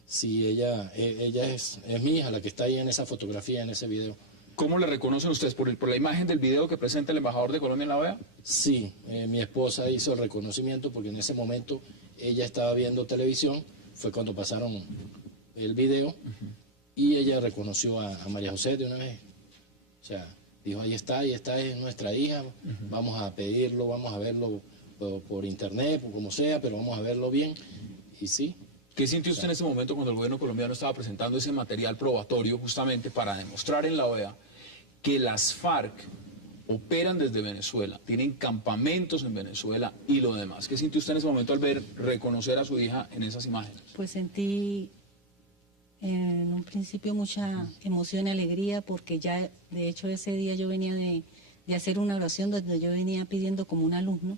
Sí, ella es mi hija, la que está ahí en esa fotografía, en ese video. ¿Cómo le reconocen ustedes? ¿Por la imagen del video que presenta el embajador de Colombia en la OEA? Sí, mi esposa hizo el reconocimiento porque en ese momento ella estaba viendo televisión, fue cuando pasaron el video, y ella reconoció a María José de una vez. O sea, dijo, ahí está, es nuestra hija, vamos a pedirlo, vamos a verlo por internet, por como sea, pero vamos a verlo bien, y sí. ¿Qué sintió usted en ese momento cuando el gobierno colombiano estaba presentando ese material probatorio justamente para demostrar en la OEA que las FARC operan desde Venezuela, tienen campamentos en Venezuela y lo demás? ¿Qué sintió usted en ese momento al reconocer a su hija en esas imágenes? Pues sentí en un principio mucha emoción y alegría porque ya, de hecho, ese día yo venía de hacer una oración donde yo venía pidiendo como un alumno,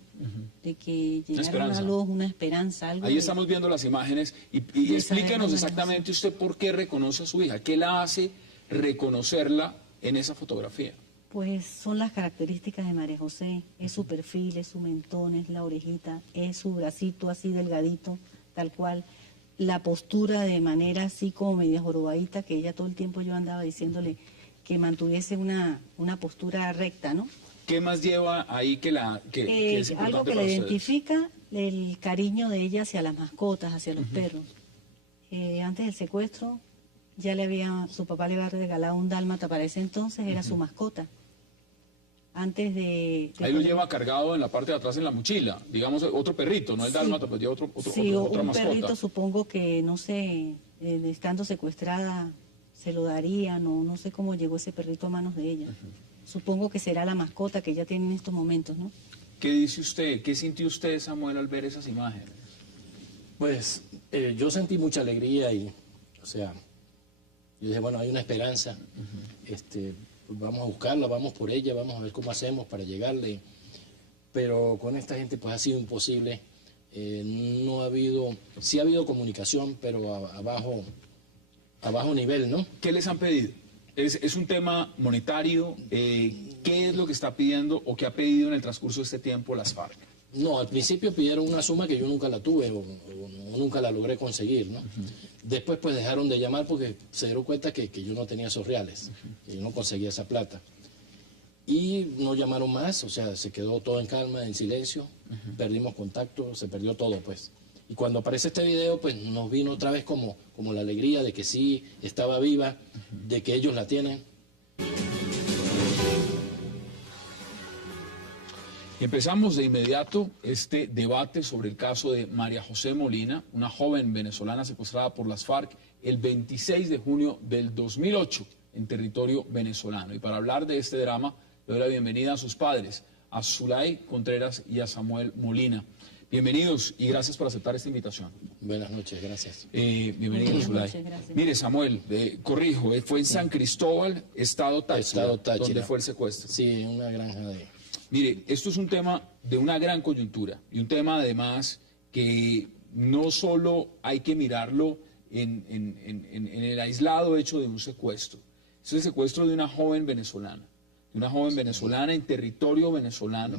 de que llegara una luz, una esperanza, algo. Ahí estamos viendo las imágenes y explícanos exactamente usted por qué reconoce a su hija, qué la hace reconocerla en esa fotografía. Pues son las características de María José, es su perfil, es su mentón, es la orejita, es su bracito así delgadito, tal cual, la postura de manera así como media jorobadita, que ella todo el tiempo yo andaba diciéndole que mantuviese una postura recta, ¿no? ¿Qué más lleva ahí que es importante algo que para le ustedes? identifica el cariño de ella hacia las mascotas, hacia los perros. Antes del secuestro, su papá le había regalado un dálmata, para ese entonces era su mascota. Antes de ahí lo lleva cargado en la parte de atrás en la mochila, digamos otro perrito, no el dálmata, pero lleva otra un mascota. Perrito, supongo que, no sé, estando secuestrada, se lo darían, no sé cómo llegó ese perrito a manos de ella. Supongo que será la mascota que ella tiene en estos momentos, ¿no? ¿Qué dice usted? ¿Qué sintió usted, Samuel, al ver esas imágenes? Pues yo sentí mucha alegría y, o sea, yo dije, bueno, hay una esperanza. pues vamos a buscarla, vamos por ella, vamos a ver cómo hacemos para llegarle. Pero con esta gente pues ha sido imposible. No ha habido, sí ha habido comunicación, pero a bajo nivel, ¿no? ¿Qué les han pedido? ¿Es un tema monetario? ¿Qué es lo que está pidiendo o qué ha pedido en el transcurso de este tiempo las FARC? No, al principio pidieron una suma que yo nunca la tuve o nunca la logré conseguir, ¿no? Después pues dejaron de llamar porque se dieron cuenta que yo no tenía esos reales, que yo no conseguía esa plata. Y no llamaron más, o sea, se quedó todo en calma, en silencio, perdimos contacto, se perdió todo pues. Y cuando aparece este video pues nos vino otra vez como la alegría de que sí estaba viva, de que ellos la tienen. Y empezamos de inmediato este debate sobre el caso de María José Molina, una joven venezolana secuestrada por las FARC el 26 de junio del 2008 en territorio venezolano. Y para hablar de este drama, le doy la bienvenida a sus padres, a Zulay Contreras y a Samuel Molina. Bienvenidos y gracias por aceptar esta invitación. Buenas noches, gracias. Bienvenido, Zulay. Mire, Samuel, corrijo, fue en San Cristóbal, Estado Táchira, donde fue el secuestro. Sí, en una granja de... Mire, esto es un tema de una gran coyuntura y un tema además que no solo hay que mirarlo en el aislado hecho de un secuestro. Es el secuestro de una joven venezolana. En territorio venezolano,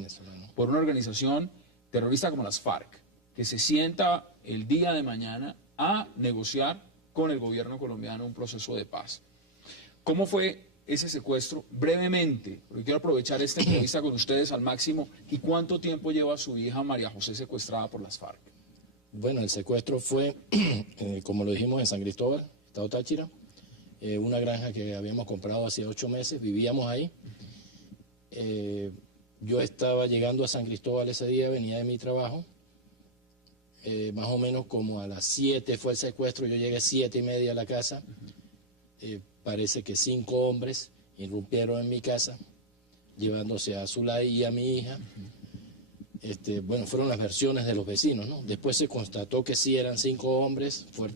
por una organización terrorista como las FARC, que se sienta el día de mañana a negociar con el gobierno colombiano un proceso de paz. ¿Cómo fue ese secuestro? Brevemente, porque quiero aprovechar esta entrevista con ustedes al máximo. ¿Y cuánto tiempo lleva su hija María José secuestrada por las FARC? Bueno, el secuestro fue, como lo dijimos, en San Cristóbal, Estado Táchira, una granja que habíamos comprado hace 8 meses, vivíamos ahí. Yo estaba llegando a San Cristóbal ese día, venía de mi trabajo, más o menos como a las 7 fue el secuestro, yo llegué 7:30 a la casa. Parece que 5 hombres irrumpieron en mi casa, llevándose a Zulay y a mi hija. Bueno, fueron las versiones de los vecinos, ¿no? Después se constató que sí eran 5 hombres fuertes.